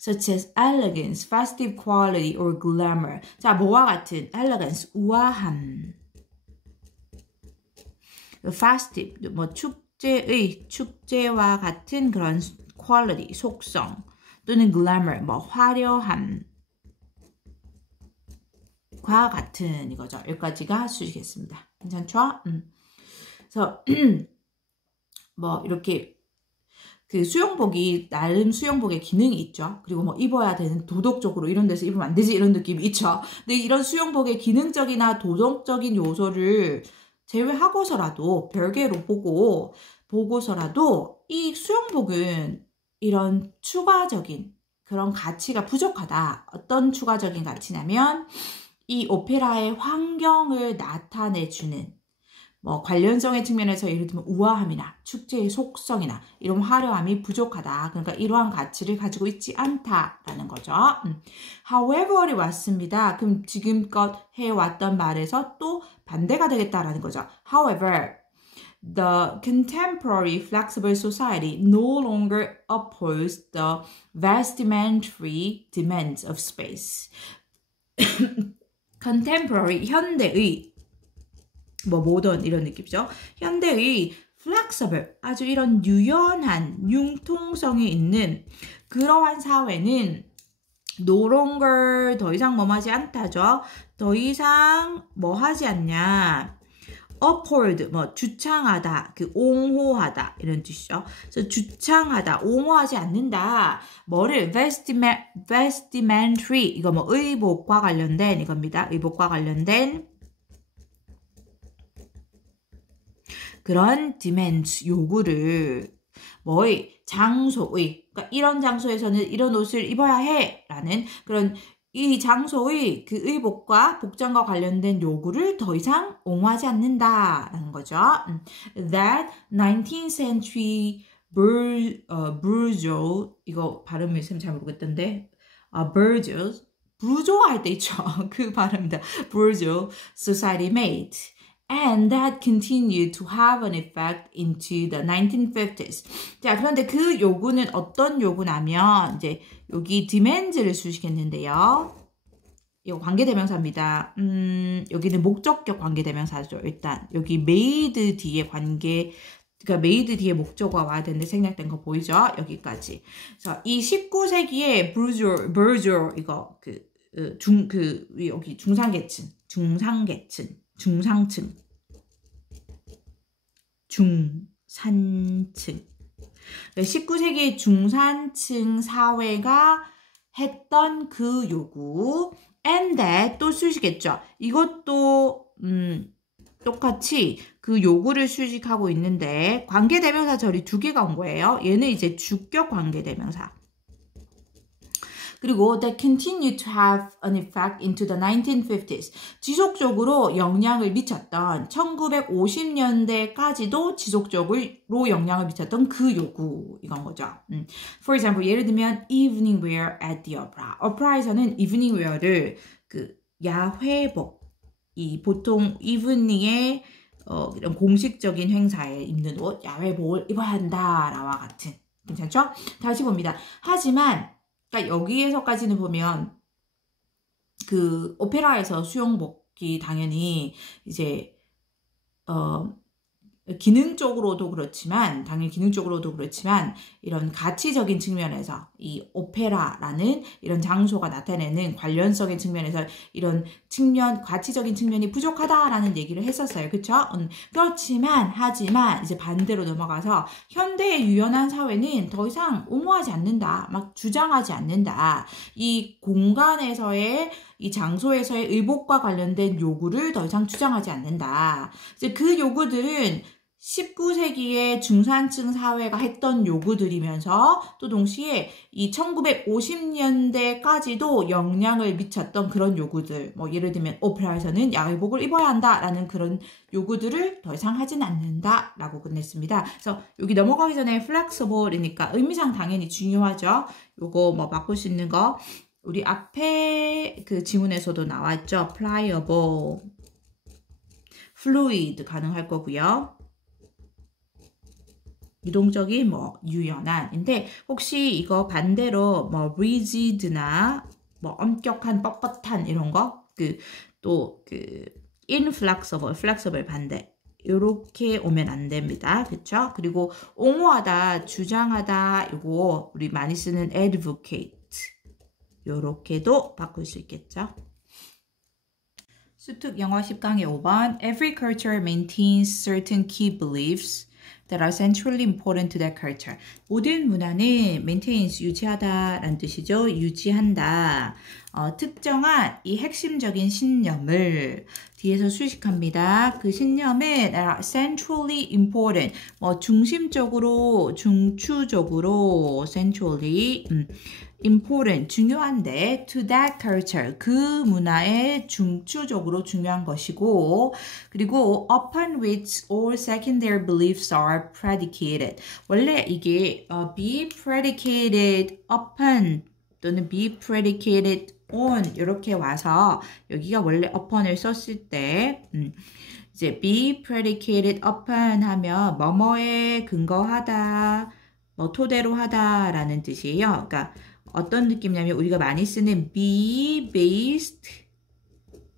such as elegance, festive quality or glamour. 자, 뭐와 같은 elegance, 우아함. festive, 뭐 축제와 같은 그런 quality, 속성 또는 glamour, 뭐 화려함 과 같은 이거죠. 여기까지가 수식했습니다. 괜찮죠? 그래서 뭐 이렇게 그 수영복이 나름 수영복의 기능이 있죠. 그리고 뭐 입어야 되는 도덕적으로 이런 데서 입으면 안 되지 이런 느낌이 있죠. 근데 이런 수영복의 기능적이나 도덕적인 요소를 제외하고서라도 별개로 보고서라도 이 수영복은 이런 추가적인 그런 가치가 부족하다. 어떤 추가적인 가치냐면 이 오페라의 환경을 나타내주는 뭐 관련성의 측면에서 예를 들면 우아함이나 축제의 속성이나 이런 화려함이 부족하다. 그러니까 이러한 가치를 가지고 있지 않다라는 거죠. However이 왔습니다. 그럼 지금껏 해왔던 말에서 또 반대가 되겠다라는 거죠. However, the contemporary flexible society no longer upholds the vestimentary demands of space. contemporary, 현대의 뭐 모던 이런 느낌이죠. 현대의 flexible, 아주 이런 유연한 융통성이 있는 그러한 사회는 no longer 더 이상 뭐 하지 않다죠. 더 이상 뭐 하지 않냐. uphold, 뭐 주창하다, 그 옹호하다 이런 뜻이죠. 그래서 주창하다, 옹호하지 않는다. 뭐를 vestimentary, 이거 뭐 의복과 관련된 이겁니다. 의복과 관련된 그런 demands, 요구를 뭐의 장소의, 그러니까 이런 장소에서는 이런 옷을 입어야 해 라는 그런 이 장소의 그 의복과 복장과 관련된 요구를 더 이상 옹호하지 않는다라는 거죠. That 19th century bourgeois, 이거 발음이 쌤 잘 모르겠던데, bourgeois 할 때 있죠. 그 발음입니다. bourgeois society made. And that continued to have an effect into the 1950s. 자, 그런데 그 요구는 어떤 요구냐면, 이제 여기 demands를 수식했는데요. 이거 관계대명사입니다. 여기는 목적격 관계대명사죠. 일단 여기 made 뒤에 그러니까 made 뒤에 목적어가 와야 되는데 생략된 거 보이죠? 여기까지. 그래서 이 19세기의 bourgeois 이거 여기 중상층. 19세기 중산층 사회가 했던 그 요구 and that 또 수식했죠. 이것도 똑같이 그 요구를 수식하고 있는데 관계대명사 절이 두 개가 온 거예요. 얘는 이제 주격 관계대명사. 그리고 that continued to have an effect into the 1950s. 지속적으로 영향을 미쳤던 1950년대까지도 지속적으로 영향을 미쳤던 그 요구 이건 거죠. For example, 예를 들면 evening wear at the opera. 오페라에서는 evening wear를 그 야회복, 이 보통 evening에 이런 공식적인 행사에 입는 옷, 야외복을 입어야 한다라와 같은. 괜찮죠? 다시 봅니다. 하지만 그러니까 여기에서까지는 보면 그 오페라에서 수영복이 당연히 이제 기능적으로도 그렇지만 이런 가치적인 측면에서 이 오페라라는 이런 장소가 나타내는 관련성의 측면에서 이런 가치적인 측면이 부족하다라는 얘기를 했었어요. 그쵸? 하지만 이제 반대로 넘어가서 현대의 유연한 사회는 더 이상 옹호하지 않는다. 막 주장하지 않는다. 이 공간에서의 이 장소에서의 의복과 관련된 요구를 더 이상 주장하지 않는다. 이제 그 요구들은 19세기의 중산층 사회가 했던 요구들이면서 또 동시에 이 1950년대까지도 영향을 미쳤던 그런 요구들, 뭐 예를 들면 오페라에서는 야외복을 입어야 한다라는 그런 요구들을 더 이상 하진 않는다라고 끝냈습니다. 그래서 여기 넘어가기 전에 flexible이니까 의미상 당연히 중요하죠. 요거 뭐 바꿀 수 있는 거 우리 앞에 그 지문에서도 나왔죠. pliable, fluid 가능할 거고요. 유동적인 뭐 유연한인데 혹시 이거 반대로 뭐 rigid나 뭐 엄격한 뻣뻣한 이런 거 또 inflexible, flexible 반대 요렇게 오면 안 됩니다. 그쵸? 그리고 옹호하다, 주장하다 요거 우리 많이 쓰는 advocate 요렇게도 바꿀 수 있겠죠. 수특 영어 10강의 5번 Every culture maintains certain key beliefs that are centrally important to that culture. 모든 문화는 maintains, 유지하다라는 뜻이죠. 유지한다. 특정한 이 핵심적인 신념을 뒤에서 수식합니다. 그 신념은 centrally important, 뭐 중심적으로, 중추적으로, centrally important, 중요한데 to that culture, 그 문화에 중추적으로 중요한 것이고 그리고 upon which all secondary beliefs are predicated. 원래 이게 be predicated upon 또는 be predicated on 이렇게 와서 여기가 원래 upon을 썼을 때 이제 be predicated upon 하면 뭐뭐에 근거하다, 뭐 토대로 하다라는 뜻이에요. 그러니까 어떤 느낌이냐면 우리가 많이 쓰는 be based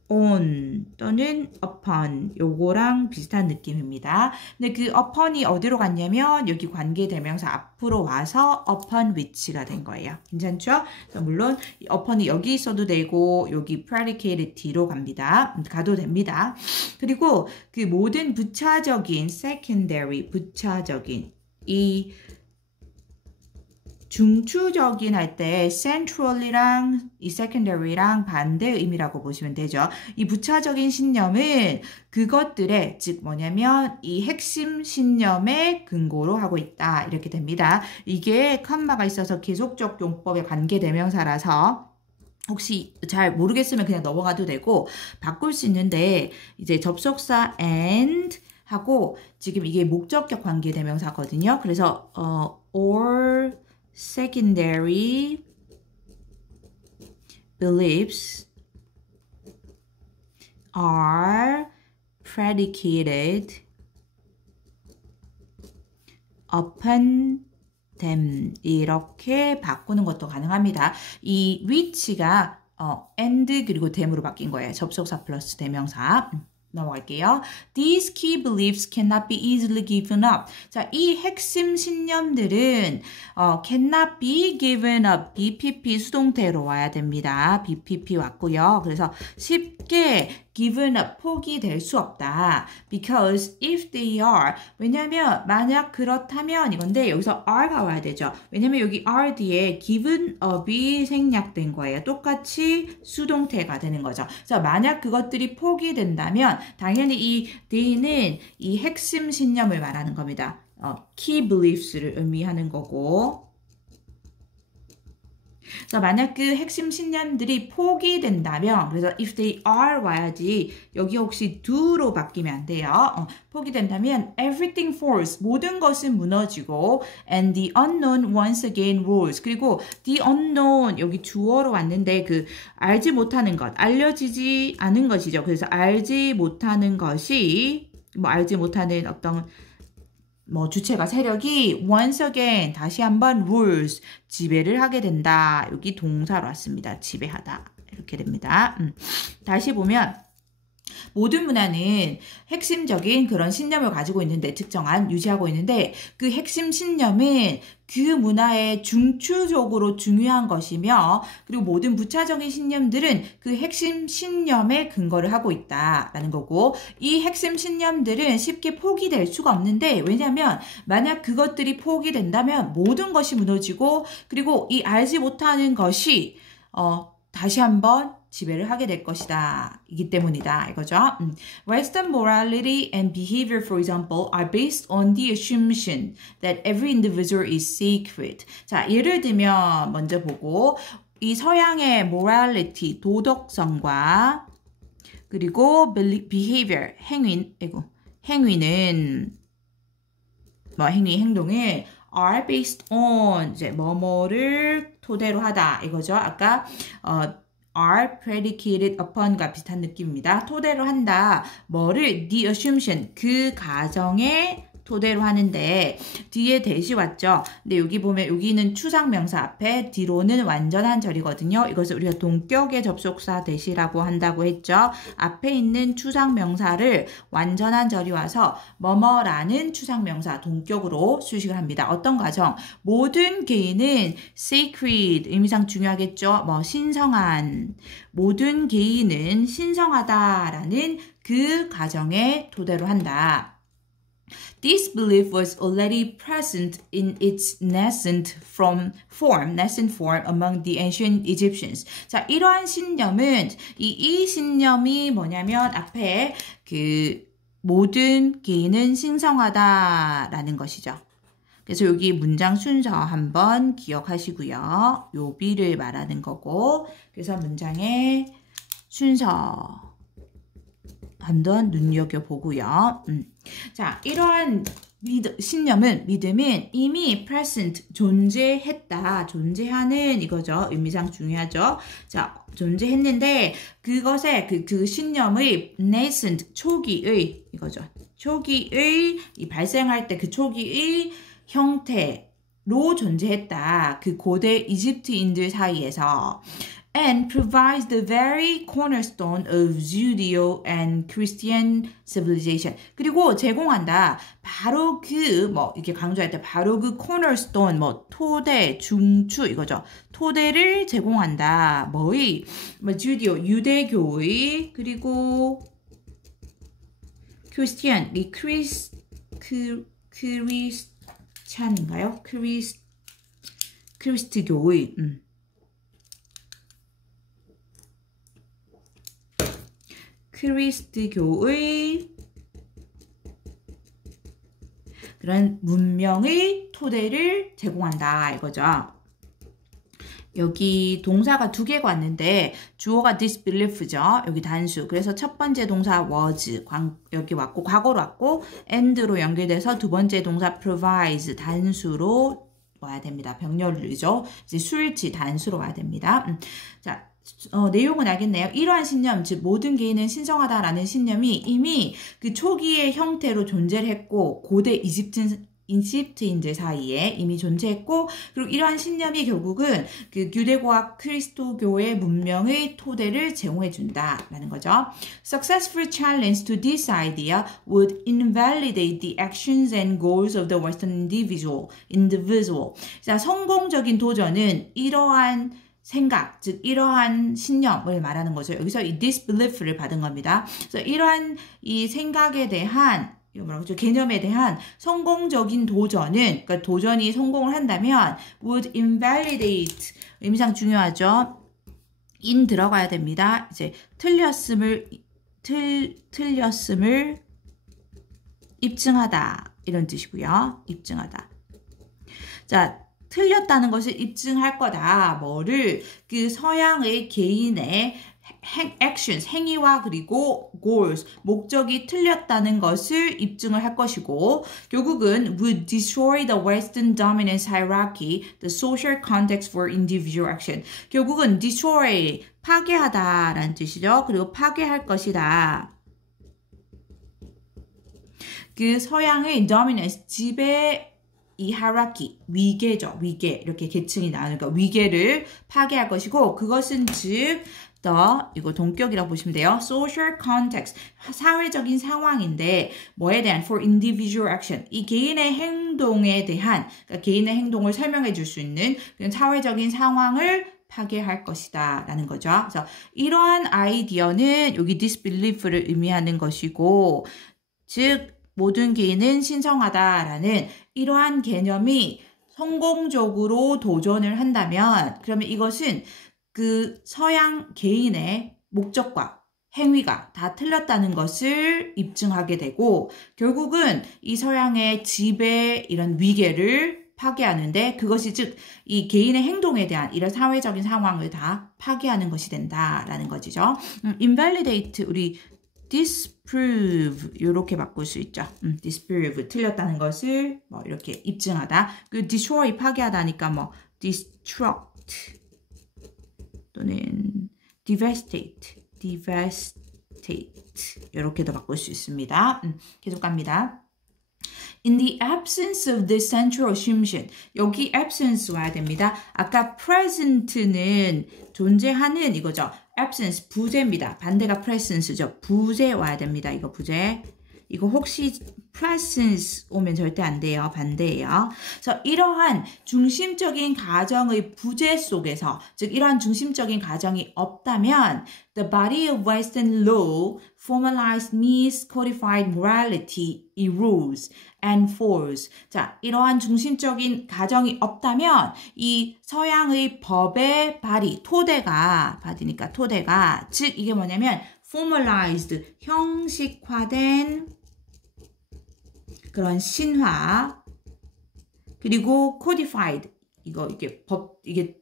on 또는 upon 요거랑 비슷한 느낌입니다. 근데 그 upon이 어디로 갔냐면 여기 관계대명사 앞으로 와서 upon which가 된 거예요. 괜찮죠? 물론 upon이 여기 있어도 되고 여기 predicated 뒤로 가도 됩니다. 그리고 그 모든 부차적인 secondary 부차적인 이 중추적인 할 때 central이랑 이 secondary랑 반대 의미라고 보시면 되죠. 이 부차적인 신념은 그것들의 즉 뭐냐면 이 핵심 신념의 근거로 하고 있다. 이렇게 됩니다. 이게 컴마가 있어서 계속적 용법의 관계대명사라서 혹시 잘 모르겠으면 그냥 넘어가도 되고 바꿀 수 있는데 이제 접속사 and 하고 지금 이게 목적격 관계대명사거든요. 그래서 or secondary beliefs are predicated upon them 이렇게 바꾸는 것도 가능합니다. 이 which가 and 그리고 them으로 바뀐 거예요. 접속사 플러스 대명사. 넘어갈게요. These key beliefs cannot be easily given up. 자, 이 핵심 신념들은 cannot be given up. BPP 수동태로 와야 됩니다. BPP 왔고요. 그래서 쉽게 given up, 포기될 수 없다. Because if they are, 왜냐면 만약 그렇다면 이건데 여기서 are가 와야 되죠. 왜냐면 여기 are 뒤에 given up이 생략된 거예요. 똑같이 수동태가 되는 거죠. 그래서 만약 그것들이 포기된다면 당연히 이 they는 이 핵심 신념을 말하는 겁니다. key beliefs를 의미하는 거고 그래서 만약 그 핵심 신념들이 포기된다면 그래서 if they are 와야지 여기 혹시 do로 바뀌면 안 돼요. 포기된다면 everything falls 모든 것은 무너지고 and the unknown once again rules 그리고 the unknown 여기 주어로 왔는데 그 알지 못하는 것 알려지지 않은 것이죠. 그래서 알지 못하는 것이 뭐 알지 못하는 어떤 뭐 주체가 세력이 once again 다시 한번 rules 지배를 하게 된다. 여기 동사로 왔습니다. 지배하다 이렇게 됩니다. 다시 보면 모든 문화는 핵심적인 그런 신념을 가지고 있는데 특정한 유지하고 있는데 그 핵심 신념은 그 문화의 중추적으로 중요한 것이며 그리고 모든 부차적인 신념들은 그 핵심 신념에 근거를 하고 있다라는 거고 이 핵심 신념들은 쉽게 포기될 수가 없는데 왜냐하면 만약 그것들이 포기된다면 모든 것이 무너지고 그리고 이 알지 못하는 것이 다시 한번 지배를 하게 될 것이다. 이기 때문이다. 이거죠. Western morality and behavior, for example, are based on the assumption that every individual is sacred. 자, 예를 들면 먼저 보고 이 서양의 morality, 도덕성과 그리고 behavior, 행위는 행동을 are based on 이제 뭐뭐를 토대로 하다 이거죠. 아까 are predicated upon과 비슷한 느낌입니다. 토대로 한다. 뭐를 the assumption 그 가정에 토대로 하는데 뒤에 대시 왔죠. 근데 여기 보면 여기는 추상명사 앞에 뒤로는 완전한 절이거든요. 이것을 우리가 동격의 접속사 대시라고 한다고 했죠. 앞에 있는 추상명사를 완전한 절이 와서 뭐뭐라는 추상명사 동격으로 수식을 합니다. 어떤 가정? 모든 개인은 sacred 의미상 중요하겠죠. 신성한 모든 개인은 신성하다라는 그 가정에 토대로 한다. This belief was already present in its nascent form among the ancient Egyptians. 자, 이러한 신념은 이 신념이 뭐냐면 앞에 그 모든 개인은 신성하다라는 것이죠. 그래서 여기 문장 순서 한번 기억하시고요. 요비를 말하는 거고, 그래서 문장의 순서 한번 눈여겨보고요. 자, 이러한 믿음은 이미 present, 존재하는 이거죠. 의미상 중요하죠. 자, 존재했는데 그것의 그 신념의 nascent, 초기의 이거죠. 초기의 발생할 때 그 초기의 형태로 존재했다. 그 고대 이집트인들 사이에서 and provides the very cornerstone of Judeo and Christian civilization. 그리고 제공한다. 바로 이렇게 강조할 때 바로 그 cornerstone, 토대, 중추 이거죠. 토대를 제공한다. Judeo, 유대교의, 그리고 Christian, 이 크리스찬인가요? 크리스트교의, 크리스트교의 그런 문명의 토대를 제공한다 이거죠. 여기 동사가 두 개가 왔는데 주어가 disbelief죠. 여기 단수. 그래서 첫 번째 동사 was 여기 왔고 과거로 왔고 and로 연결돼서 두 번째 동사 provides 단수로 와야 됩니다. 병렬이죠. 이제 수일치 단수로 와야 됩니다. 자. 내용은 알겠네요. 이러한 신념, 즉 모든 개인은 신성하다라는 신념이 이미 그 초기의 형태로 존재를 했고 고대 이집트인들 사이에 이미 존재했고 그리고 이러한 신념이 결국은 그 유대교와 그리스도교의 문명의 토대를 제공해 준다라는 거죠. Successful challenge to this idea would invalidate the actions and goals of the Western individual. 자, 성공적인 도전은 이러한 생각, 즉 이러한 신념을 말하는 거죠. 여기서 이 disbelief를 받은 겁니다. 그래서 이러한 이 생각에 대한 개념에 대한 성공적인 도전은 그러니까 도전이 성공을 한다면 would invalidate 의미상 중요하죠. in 들어가야 됩니다. 이제 틀렸음을 입증하다 이런 뜻이고요. 입증하다. 자. 틀렸다는 것을 입증할 거다. 그 서양의 개인의 actions, 행위와 그리고 goals, 목적이 틀렸다는 것을 입증을 할 것이고 결국은 would destroy the Western dominance hierarchy, the social context for individual action. 결국은 destroy, 파괴하다라는 뜻이죠. 그리고 파괴할 것이다. 그 서양의 dominance, 지배 이 hierarchy, 위계죠. 위계. 이렇게 계층이 나오니까 위계를 파괴할 것이고 그것은 즉 이거 동격이라고 보시면 돼요. social context, 사회적인 상황인데 뭐에 대한 for individual action, 이 개인의 행동에 대한 그러니까 개인의 행동을 설명해 줄 수 있는 그런 사회적인 상황을 파괴할 것이다 라는 거죠. 그래서 이러한 아이디어는 여기 disbelief를 의미하는 것이고 즉 모든 개인은 신성하다라는 이러한 개념이 성공적으로 도전을 한다면 그러면 이것은 그 서양 개인의 목적과 행위가 다 틀렸다는 것을 입증하게 되고 결국은 이 서양의 지배 이런 위계를 파괴하는데 그것이 즉 이 개인의 행동에 대한 이런 사회적인 상황을 다 파괴하는 것이 된다라는 것이죠. invalidate 우리 disprove 이렇게 바꿀 수 있죠. disprove 틀렸다는 것을 뭐 이렇게 입증하다. 그 destroy 파괴하다니까 뭐 destruct 또는 devastate 이렇게도 바꿀 수 있습니다. 계속 갑니다. In the absence of this central assumption. 여기 absence 와야 됩니다. 아까 present는 존재하는 이거죠. absence 부재입니다. 반대가 presence죠. 부재 와야 됩니다. 이거 부재. 이거 혹시 presence 오면 절대 안 돼요. 반대예요. 그래서 이러한 중심적인 가정의 부재 속에서 즉 이러한 중심적인 가정이 없다면 the body of Western law formalized means codified morality erodes and falls. 자, 이러한 중심적인 가정이 없다면 이 서양의 법의 발이 토대가 바디니까 토대가 즉 이게 뭐냐면 formalized 형식화된 그런 신화 그리고 codified 이게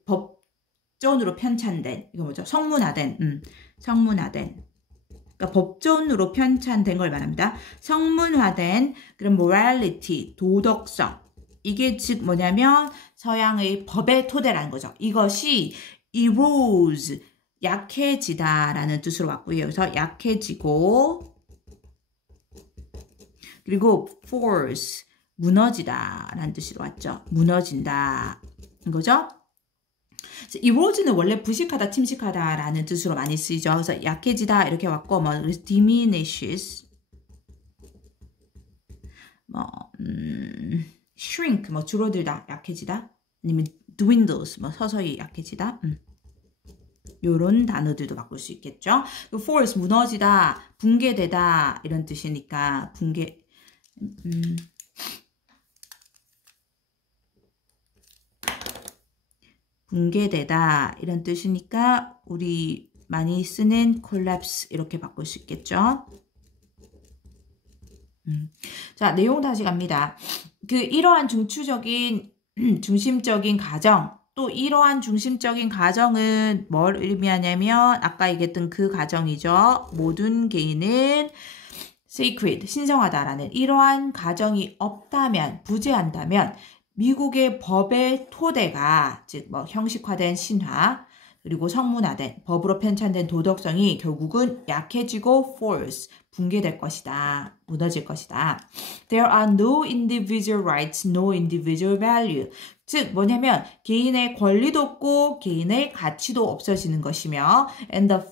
법전으로 편찬된 이거 뭐죠? 성문화된 그러니까 법전으로 편찬된 걸 말합니다. 성문화된 그런 morality 도덕성 이게 즉 뭐냐면 서양의 법의 토대라는 거죠. 이것이 erodes 약해지다라는 뜻으로 왔고요. 여기서 약해지고 그리고 falls 무너지다라는 뜻으로 왔죠. 무너진다 이거죠. erode는 원래 부식하다, 침식하다라는 뜻으로 많이 쓰이죠. 그래서 약해지다 이렇게 왔고 뭐 diminishes shrink 줄어들다, 약해지다 아니면 dwindles 서서히 약해지다 요런 단어들도 바꿀 수 있겠죠. falls 무너지다, 붕괴되다 이런 뜻이니까 붕괴되다 이런 뜻이니까 우리 많이 쓰는 collapse 이렇게 바꿀 수 있겠죠. 자, 내용 다시 갑니다. 이러한 중심적인 가정 또 이러한 중심적인 가정은 뭘 의미하냐면 아까 얘기했던 그 가정이죠. 모든 개인은 sacred, 신성하다라는 이러한 가정이 없다면, 부재한다면 미국의 법의 토대가 즉 형식화된 신화 그리고 성문화된 법으로 편찬된 도덕성이 결국은 약해지고 false, 붕괴될 것이다. 무너질 것이다. There are no individual rights, no individual value. 즉 뭐냐면 개인의 권리도 없고 개인의 가치도 없어지는 것이며 and the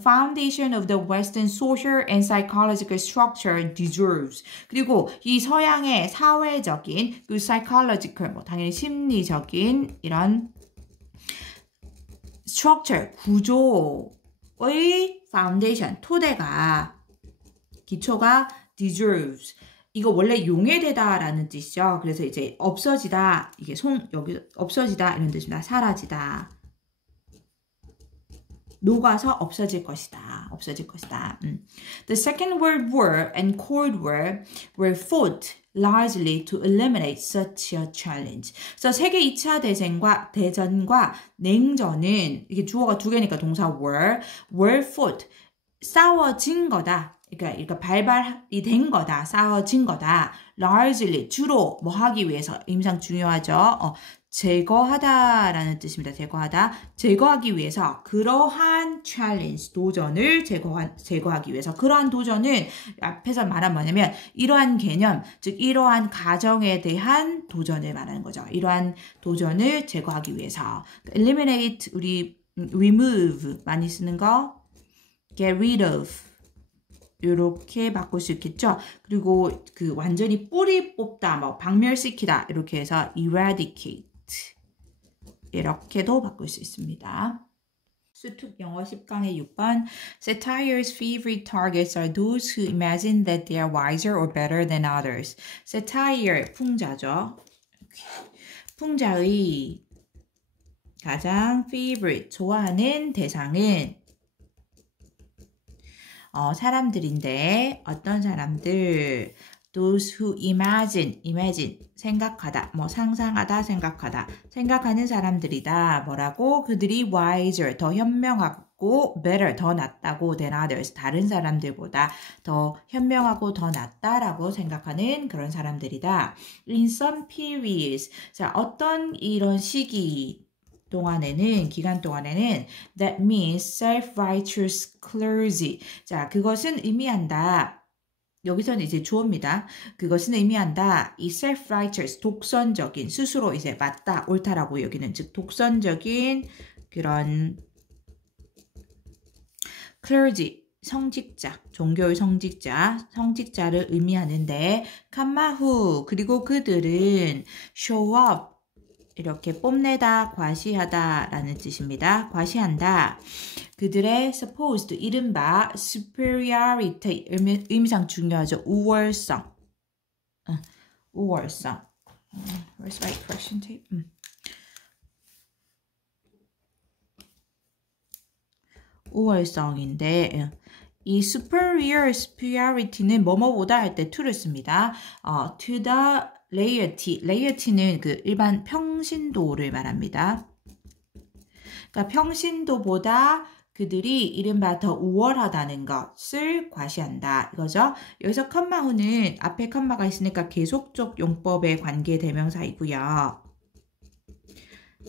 foundation of the Western social and psychological structure deserves. 그리고 이 서양의 사회적인 psychological 당연히 심리적인 이런 structure, 구조의 foundation, 토대가, 기초가 deserves. 이거 원래 용해되다라는 뜻이죠. 그래서 이제 없어지다, 이게 여기 없어지다 이런 뜻입니다. 사라지다. 녹아서 없어질 것이다. 없어질 것이다. The Second World War and Cold War were fought largely to eliminate such a challenge. 그래서 세계 2차 대전과 냉전은 이게 주어가 두 개니까 동사 were fought 싸워진 거다. 그러니까 발발이 된 거다. 싸워진 거다. largely 주로 뭐 하기 위해서 임상 중요하죠. 제거하다라는 뜻입니다. 제거하기 위해서 그러한 challenge, 도전을 제거하기 위해서 그러한 도전은 앞에서 말한 뭐냐면 이러한 개념, 즉 이러한 가정에 대한 도전을 말하는 거죠. 이러한 도전을 제거하기 위해서 eliminate, 우리 remove 많이 쓰는 거 get rid of 이렇게 바꿀 수 있겠죠. 그리고 완전히 뿌리 뽑다, 박멸시키다 이렇게 해서 eradicate 이렇게도 바꿀 수 있습니다. 수특 영어 10강의 6번 Satire's favorite targets are those who imagine that they are wiser or better than others. Satire, 풍자죠. 풍자의 가장 favorite, 좋아하는 대상은 사람들인데 어떤 사람들? Those who imagine, 생각하다, 뭐 상상하다, 생각하는 사람들이다. 뭐라고? 그들이 wiser, 더 현명하고 better, 더 낫다고 than others, 다른 사람들보다 더 현명하고 더 낫다라고 생각하는 그런 사람들이다. In some periods, 자, 어떤 이런 기간 동안에는 that means self-righteous clergy. 자, 그것은 의미한다. 여기서는 이제 주어입니다. 그것은 의미한다. 이 self-righteous, 독선적인, 스스로 이제 맞다, 옳다라고 여기는, 즉 독선적인 그런 clergy, 성직자, 종교의 성직자를 의미하는데 칸마후, 그리고 그들은 show up, 이렇게 뽐내다, 과시하다 라는 뜻입니다. 과시한다. 그들의 supposed, 이른바 superiority, 의미상 중요하죠. 우월성. 우월성. Where's my correction tape? 우월성인데 이 superiority는 뭐뭐보다 할 때 to를 씁니다. To the laity는 그 일반 평신도를 말합니다. 그러니까 평신도보다 그들이 이른바 더 우월하다는 것을 과시한다. 이거죠. 여기서 컴마후는 앞에 컴마가 있으니까 계속적 용법의 관계 대명사이고요.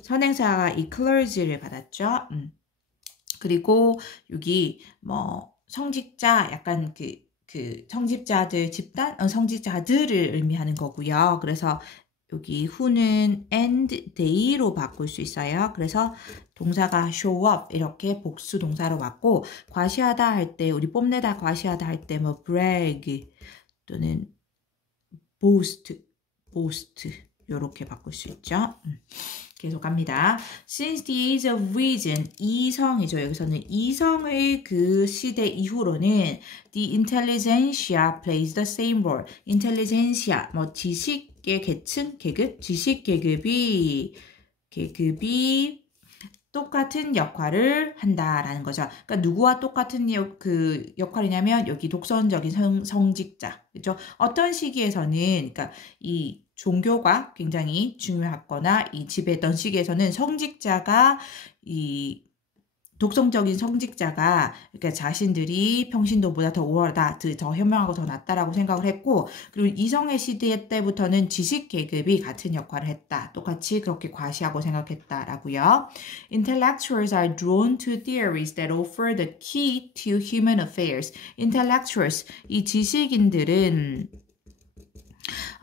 선행사가 이 clergy를 받았죠. 그리고 여기 뭐 성직자, 약간 그 성직자들 집단, 성직자들을 의미하는 거고요. 그래서 여기 who는 and they로 바꿀 수 있어요. 그래서 동사가 show up 이렇게 복수 동사로 왔고, 과시하다 할 때, 우리 뽐내다 과시하다 할 때 뭐 brag 또는 boast 이렇게 바꿀 수 있죠. 계속 갑니다. Since the age of reason, 이성이죠. 여기서는 이성의 그 시대 이후로는 the intelligentsia plays the same role. intelligentsia, 뭐 지식의 계층, 계급, 지식 계급이 똑같은 역할을 한다라는 거죠. 그러니까 누구와 똑같은 그 역할이냐면 여기 독선적인 성직자, 그렇죠? 어떤 시기에서는, 그러니까 이 종교가 굉장히 중요하거나 이 지배했던 시기에서는 성직자가 이 독성적인 성직자가 그러니까 자신들이 평신도보다 더 우월하다, 더 현명하고 더 낫다라고 생각을 했고, 그리고 이성의 시대 때부터는 지식 계급이 같은 역할을 했다. 똑같이 그렇게 과시하고 생각했다라고요. Intellectuals are drawn to theories that offer the key to human affairs. Intellectuals, 이 지식인들은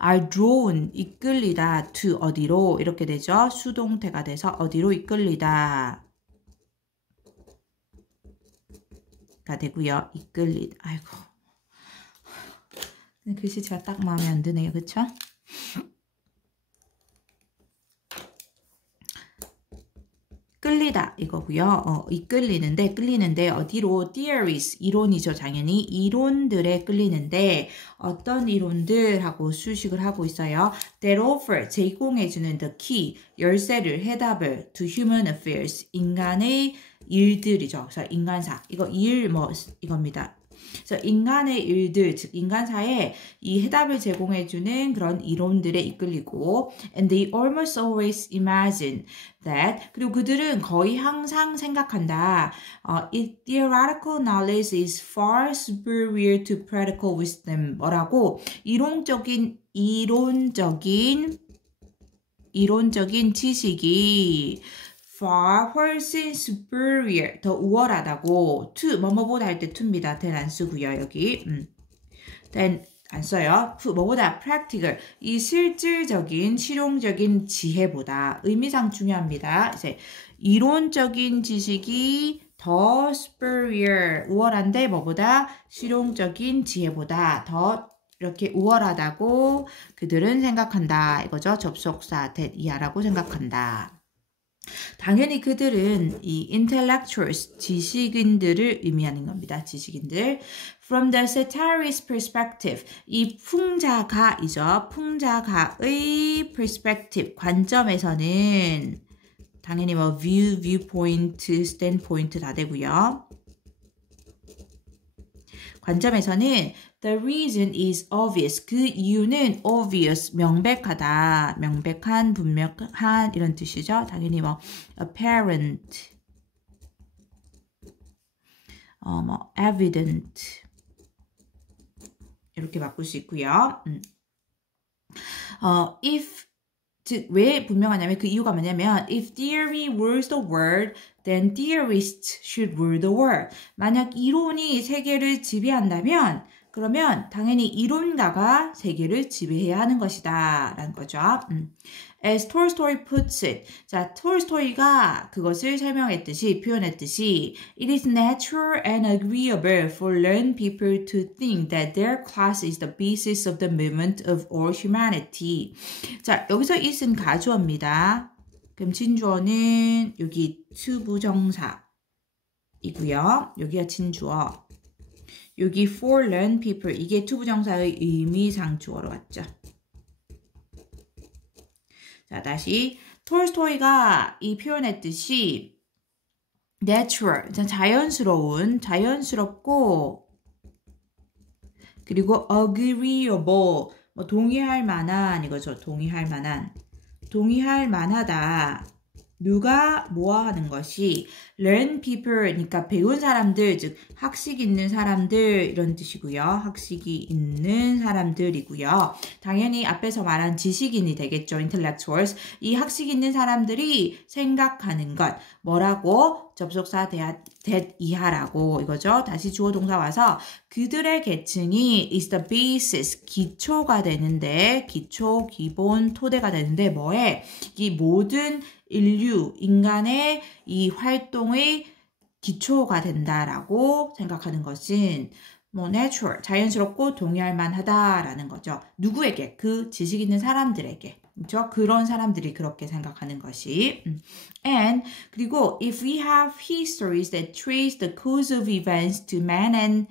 are drawn, 이끌리다, to 어디로 이렇게 되죠. 수동태가 돼서 어디로 이끌리다 가 되고요. 이끌리다. 아이고. 글씨체가 딱 마음에 안 드네요. 그쵸? 끌리다 이거고요. 끌리는데 어디로? theories, 이론이죠. 당연히 이론들에 끌리는데 어떤 이론들 하고 수식을 하고 있어요. that offer, 제공해주는 the key, 열쇠를, 해답을 to human affairs, 인간의 일들이죠. 그래서 인간사, 이겁니다. 그래서 인간의 일들, 즉 인간사에 이 해답을 제공해주는 그런 이론들에 이끌리고, and they almost always imagine that, 그리고 그들은 거의 항상 생각한다. Theoretical knowledge is far superior to practical wisdom. 뭐라고? 이론적인 지식이 far, 훨씬 superior, 더 우월하다고, to, 뭐뭐보다 할 때 to입니다. than 안 쓰고요, 여기. than 안 써요. 뭐보다 practical, 이 실질적인, 실용적인 지혜보다, 의미상 중요합니다. 이제 이론적인 지식이 더 superior, 우월한데 뭐보다? 실용적인 지혜보다 더 이렇게 우월하다고 그들은 생각한다. 이거죠. 접속사 that 이하라고 생각한다. 당연히 그들은 이 intellectuals, 지식인들을 의미하는 겁니다. 지식인들. From the satirist perspective, 이 풍자가이죠. 풍자가의 perspective, 관점에서는 당연히 뭐 view, viewpoint, standpoint 다 되고요. 관점에서는 the reason is obvious. 그 이유는 obvious, 명백하다. 명백한, 분명한 이런 뜻이죠. 당연히 뭐 apparent, 뭐 evident 이렇게 바꿀 수 있고요. if 즉 왜 분명하냐면 그 이유가 뭐냐면 if theory rules the world, then theorists should rule the world. 만약 이론이 세계를 지배한다면 그러면 당연히 이론가가 세계를 지배해야 하는 것이다 라는 거죠. As Tolstoy puts it. 자, 톨스토이가 그것을 설명했듯이 표현했듯이 It is natural and agreeable for learned people to think that their class is the basis of the movement of all humanity. 자, 여기서 it은 가주어입니다. 그럼 진주어는 여기 투부정사이고요. 여기가 진주어. 여기 for learned people 이게 투부정사의 의미상주어로 왔죠. 자, 다시 톨스토이가 이 표현했듯이 natural, 자연스러운, 자연스럽고 그리고 agreeable, 뭐 동의할 만한 이거죠. 동의할 만한, 동의할 만하다. 누가 뭐와 하는 것이 learn people, 그러니까 배운 사람들, 즉 학식 있는 사람들 이런 뜻이고요. 학식이 있는 사람들이고요. 당연히 앞에서 말한 지식인이 되겠죠. intellectuals. 이 학식 있는 사람들이 생각하는 것. 뭐라고? 접속사 that 이하라고 이거죠. 다시 주어 동사 와서 그들의 계층이 is the basis, 기초가 되는데 기초, 기본, 토대가 되는데 뭐에? 이 모든 인류, 인간의 이 활동의 기초가 된다라고 생각하는 것은 뭐 natural, 자연스럽고 동의할 만하다라는 거죠. 누구에게? 그 지식 있는 사람들에게. 그렇죠? 그런 사람들이 그렇게 생각하는 것이. And 그리고 if we have histories that trace the cause of events to man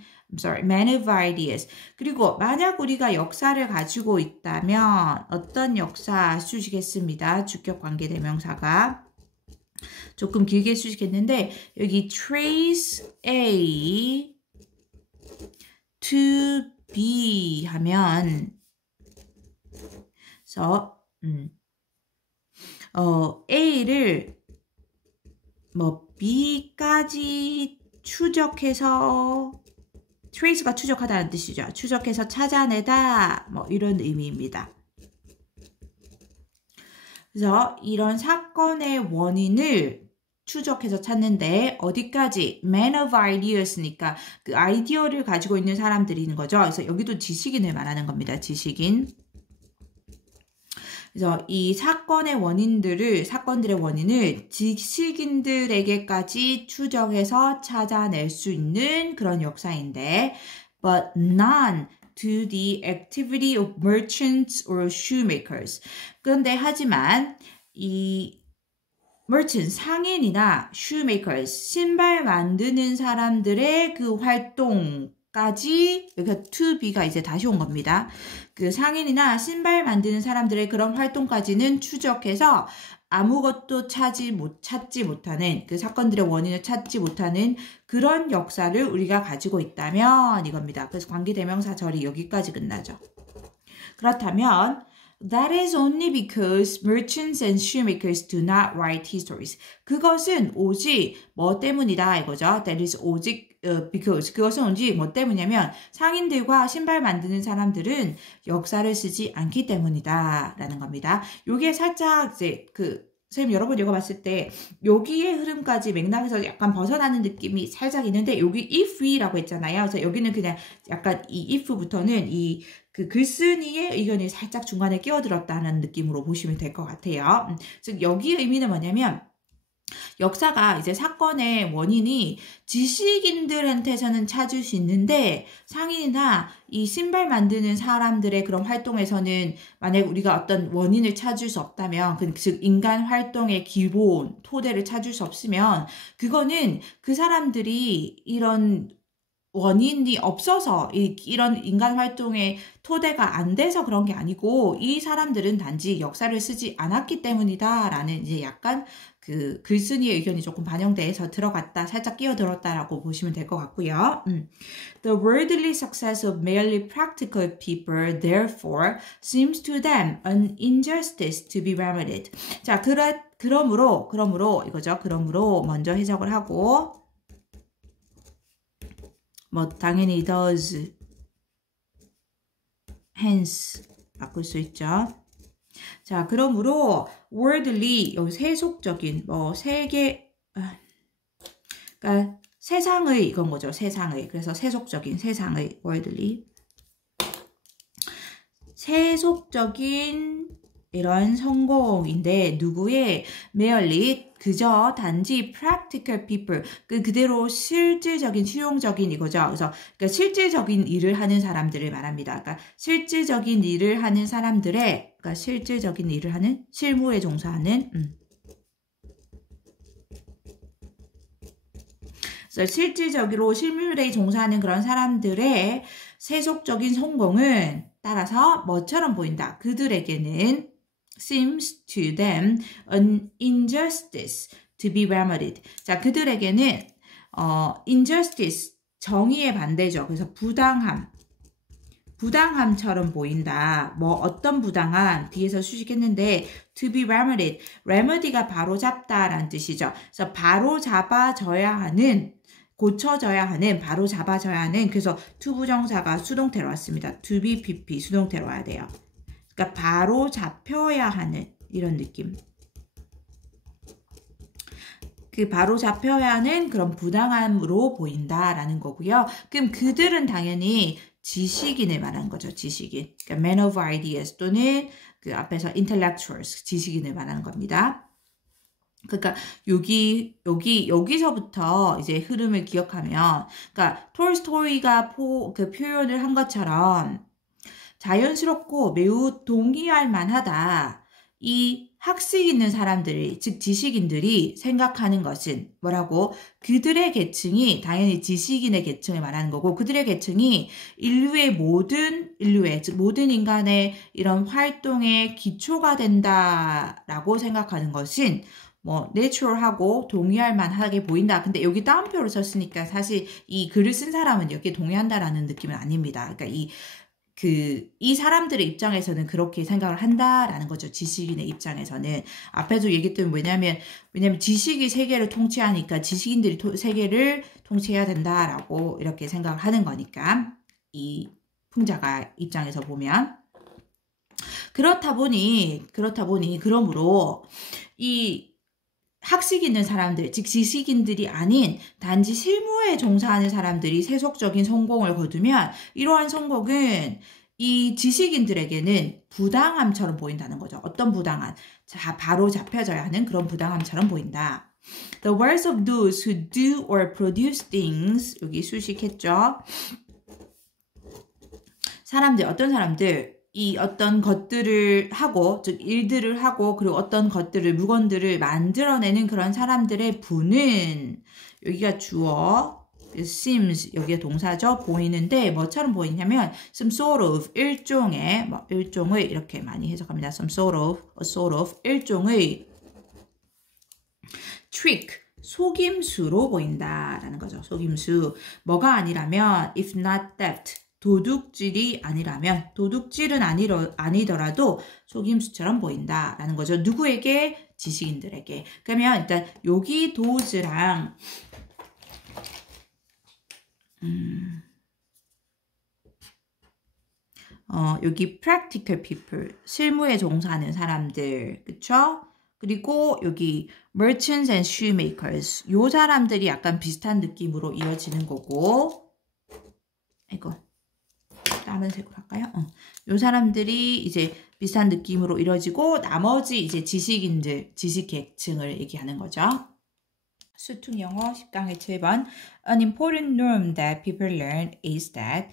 of ideas. 그리고 만약 우리가 역사를 가지고 있다면 어떤 역사 수식했습니다. 주격 관계 대명사가 조금 길게 수식했는데 여기 trace A to B 하면 그래서 A를 뭐 B까지 추적해서 trace가 추적하다는 뜻이죠. 추적해서 찾아내다 뭐 이런 의미입니다. 그래서 이런 사건의 원인을 추적해서 찾는데 어디까지? Man of ideas니까 그 아이디어를 가지고 있는 사람들이 있는 거죠. 그래서 여기도 지식인을 말하는 겁니다. 지식인. 그래서 이 사건들의 원인을 지식인들에게까지 추적해서 찾아낼 수 있는 그런 역사인데, but none to the activity of merchants or shoemakers. 그런데 하지만 이 merchant, 상인이나 shoemakers, 신발 만드는 사람들의 그 활동까지 여기가 to be가 이제 다시 온 겁니다. 그 상인이나 신발 만드는 사람들의 그런 활동까지는 추적해서 아무것도 찾지 못하는 그 사건들의 원인을 찾지 못하는 그런 역사를 우리가 가지고 있다면 이겁니다. 그래서 관계대명사절이 여기까지 끝나죠. 그렇다면 That is only because merchants and shoemakers do not write histories. 그것은 오직 뭐 때문이다 이거죠. That is 오직 because 그것은 오직 뭐 때문이냐면 상인들과 신발 만드는 사람들은 역사를 쓰지 않기 때문이다 라는 겁니다. 요게 살짝 이제 선생님 여러분 읽어봤을 때 여기의 흐름까지 맥락에서 약간 벗어나는 느낌이 살짝 있는데 여기 if we라고 했잖아요. 그래서 여기는 그냥 약간 이 if부터는 이 그 글쓴이의 의견이 살짝 중간에 끼어들었다는 느낌으로 보시면 될 것 같아요. 즉 여기의 의미는 뭐냐면 역사가 이제 사건의 원인이 지식인들한테서는 찾을 수 있는데 상인이나 이 신발 만드는 사람들의 그런 활동에서는 만약 우리가 어떤 원인을 찾을 수 없다면 즉 인간 활동의 기본 토대를 찾을 수 없으면 그거는 그 사람들이 이런 원인이 없어서 이런 인간 활동의 토대가 안 돼서 그런 게 아니고 이 사람들은 단지 역사를 쓰지 않았기 때문이다라는 이제 약간 그 글쓴이의 의견이 조금 반영돼서 들어갔다, 살짝 끼어들었다라고 보시면 될 것 같고요. The worldly success of merely practical people, therefore, seems to them an injustice to be remedied. 자, 그러므로 이거죠. 그러므로 먼저 해석을 하고 뭐 당연히 does, hence 바꿀 수 있죠. 자, 그러므로 worldly 여기 세속적인 뭐 세계 그러니까 세상의 이건 거죠. 세상의. 그래서 세속적인 세상의 worldly 세속적인 이런 성공인데 누구의 merely 그저 단지 practical people 그대로 실질적인 실용적인 이거죠. 그래서 그러니까 실질적인 일을 하는 사람들을 말합니다. 그러니까 실질적인 일을 하는 사람들의 그러니까 실질적인 일을 하는 실무에 종사하는 그래서 실질적으로 실무에 종사하는 그런 사람들의 세속적인 성공은 따라서 뭐처럼 보인다. 그들에게는 seems to them an injustice to be remedied. 자, 그들에게는 injustice 정의의 반대죠. 그래서 부당함처럼 보인다. 뭐 어떤 부당함 뒤에서 수식했는데 to be remedied. remedy가 바로잡다라는 뜻이죠. 그래서 바로잡아져야 하는 고쳐져야 하는, 바로 잡아져야 하는, 그래서 to 부정사가 수동태로 왔습니다. to be pp 수동태로 와야 돼요. 그러니까 바로 잡혀야 하는 이런 느낌. 그 바로 잡혀야 하는 그런 부당함으로 보인다라는 거고요. 그럼 그들은 당연히 지식인을 말하는 거죠. 지식인. 그러니까 men of ideas 또는 그 앞에서 intellectuals, 지식인을 말하는 겁니다. 그러니까 여기서부터 이제 흐름을 기억하면, 그러니까 톨스토이가 그 표현을 한 것처럼 자연스럽고 매우 동의할 만하다. 이 학식 있는 사람들이, 즉 지식인들이 생각하는 것은 뭐라고? 그들의 계층이 당연히 지식인의 계층을 말하는 거고, 그들의 계층이 즉 모든 인간의 이런 활동의 기초가 된다라고 생각하는 것은 뭐 natural하고 동의할 만하게 보인다. 근데 여기 따옴표를 썼으니까 사실 이 글을 쓴 사람은 여기에 동의한다라는 느낌은 아닙니다. 그러니까 이 사람들의 입장에서는 그렇게 생각을 한다라는 거죠. 지식인의 입장에서는. 앞에도 얘기했던 왜냐면 지식이 세계를 통치하니까 지식인들이 세계를 통치해야 된다라고 이렇게 생각을 하는 거니까. 이 풍자가 입장에서 보면. 그러므로 이 학식 있는 사람들, 즉 지식인들이 아닌 단지 실무에 종사하는 사람들이 세속적인 성공을 거두면 이러한 성공은 이 지식인들에게는 부당함처럼 보인다는 거죠. 어떤 부당함? 자, 바로 잡혀져야 하는 그런 부당함처럼 보인다. The words of those who do or produce things, 여기 수식했죠. 어떤 사람들, 이 어떤 것들을 하고, 즉 일들을 하고, 그리고 어떤 물건들을 만들어내는 그런 사람들의 부는, 여기가 주어, seems, 여기가 동사죠. 보이는데 뭐처럼 보이냐면 some sort of, 일종의 이렇게 많이 해석합니다. some sort of, 일종의 trick, 속임수로 보인다라는 거죠. 속임수. 뭐가 아니라면 if not theft, 도둑질이 아니라면, 도둑질은 아니더라도 속임수처럼 보인다라는 거죠. 누구에게? 지식인들에게. 그러면 일단 여기 도즈랑 여기 practical people, 실무에 종사하는 사람들, 그쵸? 그리고 여기 merchants and shoemakers, 요 사람들이 약간 비슷한 느낌으로 이어지는 거고, 다른 색으로 할까요? 요 사람들이 이제 비슷한 느낌으로 이루어지고 나머지 이제 지식인들, 지식계층을 얘기하는 거죠. 수특 영어 10강의 7번. An important norm that people learn is that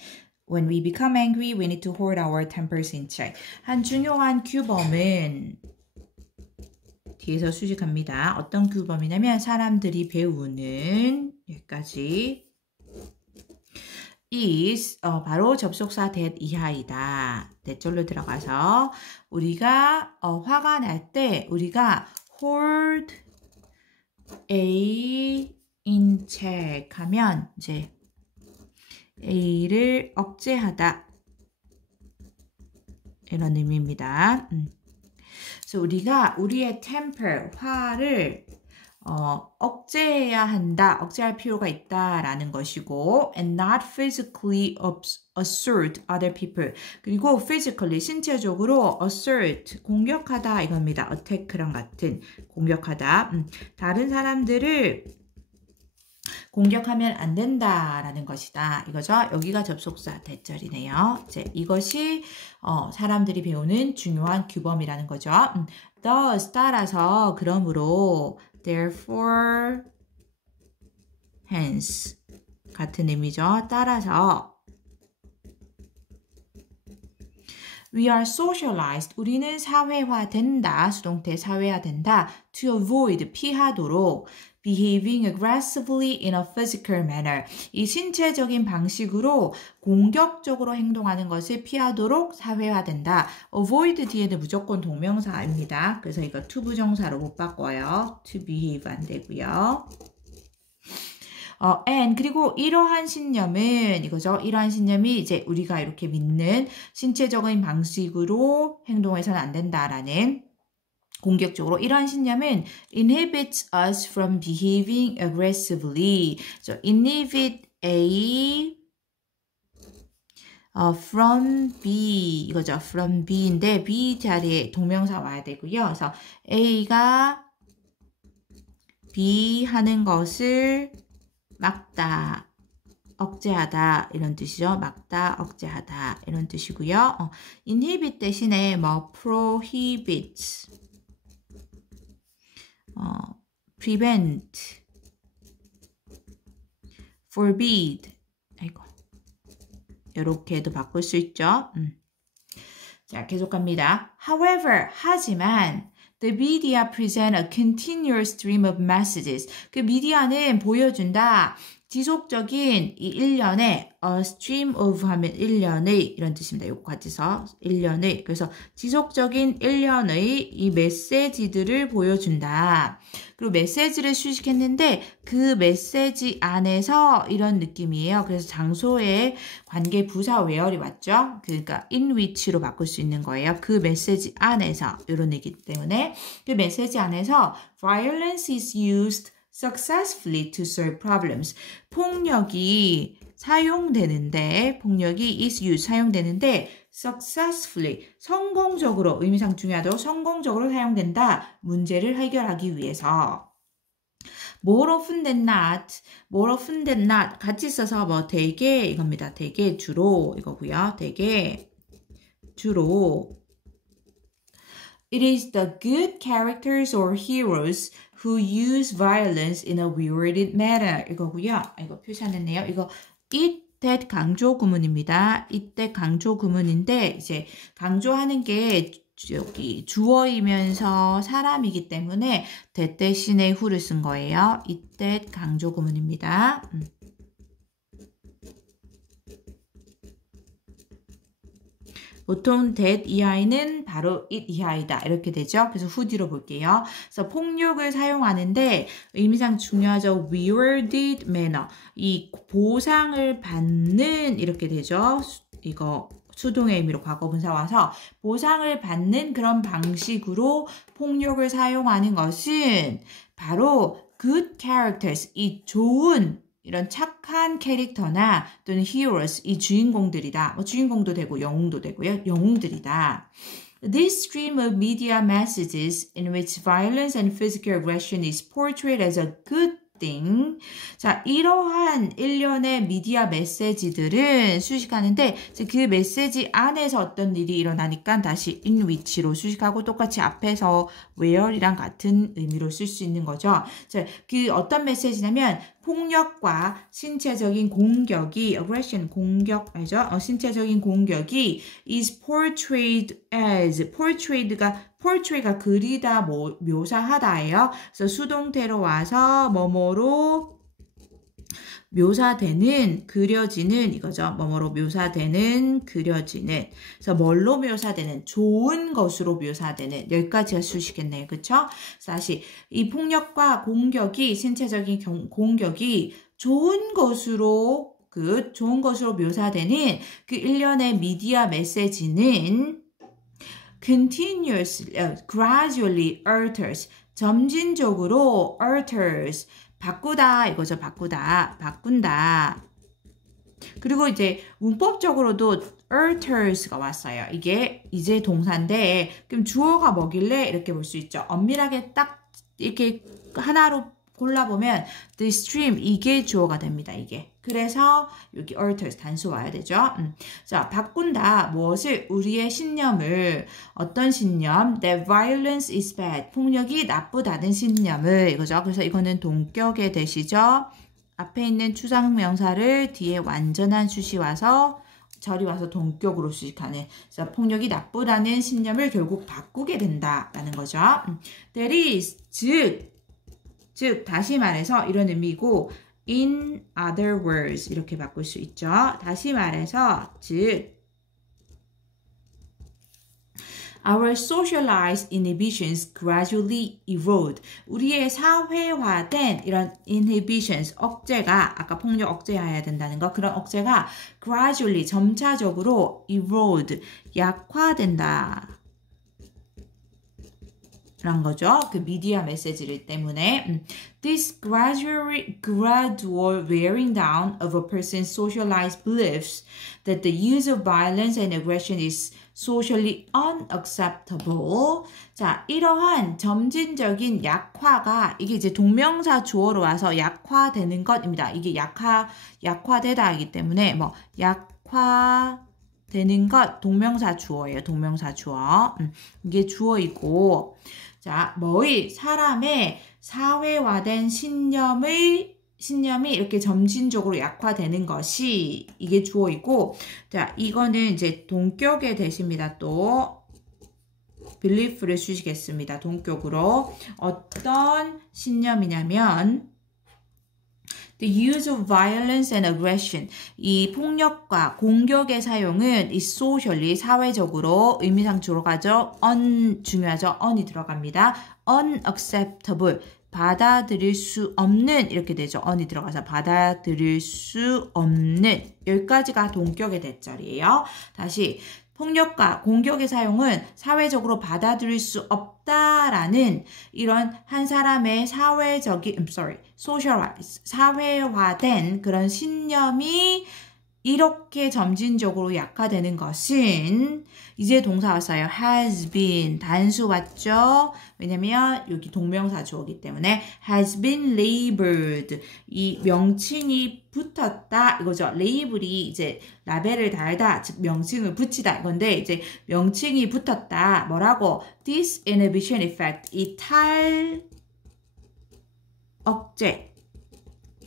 when we become angry, we need to hold our tempers in check. 한 중요한 규범은 뒤에서 수식합니다. 어떤 규범이냐면 사람들이 배우는 여기까지 is 바로 접속사 that 이하이다. that절로 들어가서 우리가 화가 날 때 우리가 hold A in check 하면 이제 A를 억제하다 이런 의미입니다. 그래서 우리가 우리의 temper, 화를 억제해야 한다, 억제할 필요가 있다라는 것이고 and not physically assert other people. 그리고 physically, 신체적으로 assert, 공격하다 이겁니다. attack랑 같은 공격하다. 다른 사람들을 공격하면 안 된다라는 것이다. 이거죠. 여기가 접속사 대절이네요. 이제 이것이 사람들이 배우는 중요한 규범이라는 거죠. thus 따라서 그러므로 therefore hence 같은 의미죠. 따라서 we are socialized. 우리는 사회화된다. 수동태 사회화된다. to avoid 피하도록 behaving aggressively in a physical manner. 이 신체적인 방식으로 공격적으로 행동하는 것을 피하도록 사회화된다. avoid 뒤에는 무조건 동명사입니다. 그래서 이거 to 부정사로 못 바꿔요. to behave 안 되고요. and 그리고 이러한 신념은 이거죠. 이러한 신념이 이제 우리가 이렇게 믿는 신체적인 방식으로 행동해서는 안 된다라는 공격적으로 이러한 신념은 inhibits us from behaving aggressively. So inhibit A from B 이거죠. from B인데 B 자리에 동명사 와야 되고요. 그래서 A가 B 하는 것을 막다, 억제하다 이런 뜻이죠. 막다, 억제하다 이런 뜻이고요. inhibit 대신에 뭐 prohibit, prevent, forbid 아이고 이렇게도 바꿀 수 있죠. 자, 계속 갑니다. However, 하지만 the media present a continuous stream of messages. 그 미디어는 보여준다. 지속적인 이 일련의 a stream of 하면 일련의 이런 뜻입니다. 이거 같이 서 일련의. 그래서 지속적인 일련의 이 메시지들을 보여준다. 그리고 메시지를 수식했는데 그 메시지 안에서 이런 느낌이에요. 그래서 장소의 관계 부사 where이 왔죠. 그러니까 in which로 바꿀 수 있는 거예요. 그 메시지 안에서 이런 얘기 때문에 그 메시지 안에서 violence is used successfully to solve problems. 폭력이 사용되는데 폭력이 is used 사용되는데 successfully 성공적으로 의미상 중요하죠. 성공적으로 사용된다. 문제를 해결하기 위해서. more often than not 같이 써서 뭐 되게 이겁니다. 되게 주로 이거고요. 되게 주로 it is the good characters or heroes who use violence in a worded manner. 이거고요. 이거 표시 안 했네요. 이거 it, that 강조 구문입니다. it, that 강조 구문인데 이제 강조하는 게 여기 주어이면서 사람이기 때문에 that 대신에 who를 쓴 거예요. it, that 강조 구문입니다. 보통 that 이하이는 바로 it 이하이다 이렇게 되죠. 그래서 who 뒤로 볼게요. 그래서 폭력을 사용하는데 의미상 중요하죠. worded manner 이 보상을 받는 이렇게 되죠. 이거 수동의 의미로 과거분사 와서 보상을 받는 그런 방식으로 폭력을 사용하는 것은 바로 good characters 이 좋은 이런 착한 캐릭터나 또는 heroes, 이 주인공들이다. 뭐 주인공도 되고 영웅도 되고요. 영웅들이다. This stream of media messages in which violence and physical aggression is portrayed as a good thing. 자, 이러한 일련의 미디어 메시지들은 수식하는데 그 메시지 안에서 어떤 일이 일어나니까 다시 in which로 수식하고 똑같이 앞에서 where이랑 같은 의미로 쓸 수 있는 거죠. 자, 그 어떤 메시지냐면 폭력과 신체적인 공격이 aggression 공격 알죠? 신체적인 공격이 is portrayed as portray가 그리다 묘사하다예요. 그래서 수동태로 와서 뭐뭐로 묘사되는, 그려지는 이거죠. 뭐뭐로 묘사되는, 그려지는. 그래서 뭘로 묘사되는, 좋은 것으로 묘사되는. 여기까지가 수식했네요. 그쵸? 다시 이 폭력과 공격이, 신체적인 공격이 좋은 것으로 묘사되는 그 일련의 미디어 메시지는 continuously, gradually alters, 점진적으로 alters, 바꾸다 이거죠. 바꾼다. 그리고 이제 문법적으로도 alters가 왔어요. 이게 이제 동사인데 그럼 주어가 뭐길래 이렇게 볼 수 있죠. 엄밀하게 딱 이렇게 하나로 골라보면 the stream 이게 주어가 됩니다. 이게. 그래서 여기 alters 단수 와야 되죠. 자, 바꾼다. 무엇을? 우리의 신념을. 어떤 신념? That violence is bad. 폭력이 나쁘다는 신념을. 이거죠. 그래서 이거는 동격의 대시죠. 앞에 있는 추상명사를 뒤에 완전한 숫이 와서 절이 와서 동격으로 수식하는. 그래서 폭력이 나쁘다는 신념을 결국 바꾸게 된다라는 거죠. That is, 즉 다시 말해서 이런 의미고 in other words 이렇게 바꿀 수 있죠. 다시 말해서 즉 our socialized inhibitions gradually erode. 우리의 사회화된 이런 inhibitions, 억제가 아까 폭력 억제해야 된다는 거 그런 억제가 gradually 점차적으로 erode, 약화된다. 란 거죠. 그 미디어 메시지를 때문에. This gradual wearing down of a person's socialized beliefs that the use of violence and aggression is socially unacceptable. 자, 이러한 점진적인 약화가 이게 이제 동명사 주어로 와서 약화되는 것입니다. 이게 약화되다이기 때문에 뭐 약화되는 것 동명사 주어예요. 동명사 주어. 이게 주어이고 자, 뭐의 사람의 사회화된 신념이 이렇게 점진적으로 약화되는 것이 이게 주어이고 자, 이거는 이제 동격의 대시입니다. 또 belief를 쓰시겠습니다. 동격으로 어떤 신념이냐면 The use of violence and aggression. 이 폭력과 공격의 사용은 is socially 사회적으로 의미상 들어가죠. 중요하죠. on이 들어갑니다. unacceptable. 받아들일 수 없는 이렇게 되죠. on이 들어가서 받아들일 수 없는 여기까지가 동격의 대절이에요. 다시 폭력과 공격의 사용은 사회적으로 받아들일 수 없다라는 이런 한 사람의 사회화된 그런 신념이 이렇게 점진적으로 약화되는 것은 이제 동사 왔어요. has been 단수 왔죠. 왜냐면 여기 동명사 주어기 때문에 has been labeled 이 명칭이 붙었다 이거죠. label이 이제 라벨을 달다 즉 명칭을 붙이다 이건데 이제 명칭이 붙었다 뭐라고 this inhibition effect 이 탈 억제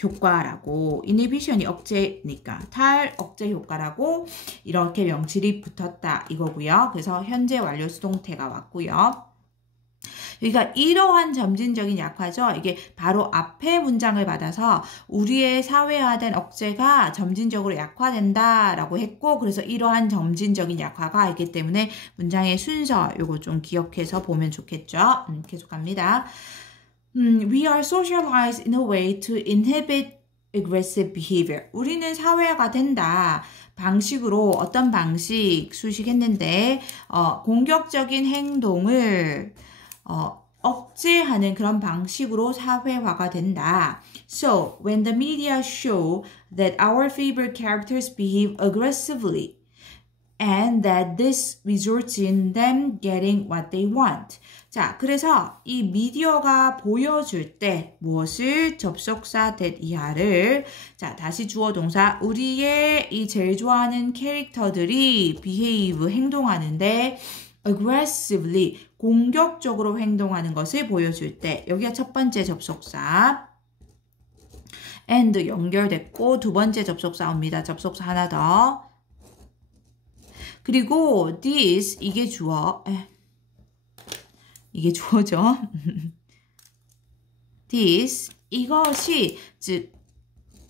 효과라고 inhibition이 억제니까 탈 억제 효과라고 이렇게 명칭이 붙었다 이거고요. 그래서 현재 완료 수동태가 왔고요. 그러니까 이러한 점진적인 약화죠. 이게 바로 앞에 문장을 받아서 우리의 사회화된 억제가 점진적으로 약화된다라고 했고 그래서 이러한 점진적인 약화가 있기 때문에 문장의 순서 요거 좀 기억해서 보면 좋겠죠. 계속 갑니다. We are socialized in a way to inhibit aggressive behavior. 우리는 사회화가 된다. 방식으로 어떤 방식 수식했는데 공격적인 행동을 억제하는 그런 방식으로 사회화가 된다. So, when the media show that our favorite characters behave aggressively and that this results in them getting what they want. 자, 그래서 이 미디어가 보여줄 때 무엇을 접속사 that 이하를 자, 다시 주어 동사 우리의 이 제일 좋아하는 캐릭터들이 behave 행동하는데 aggressively 공격적으로 행동하는 것을 보여줄 때 여기가 첫 번째 접속사 and 연결됐고 두 번째 접속사 옵니다. 접속사 하나 더 그리고 this 이게 주어 이게 주어죠. this 이것이 즉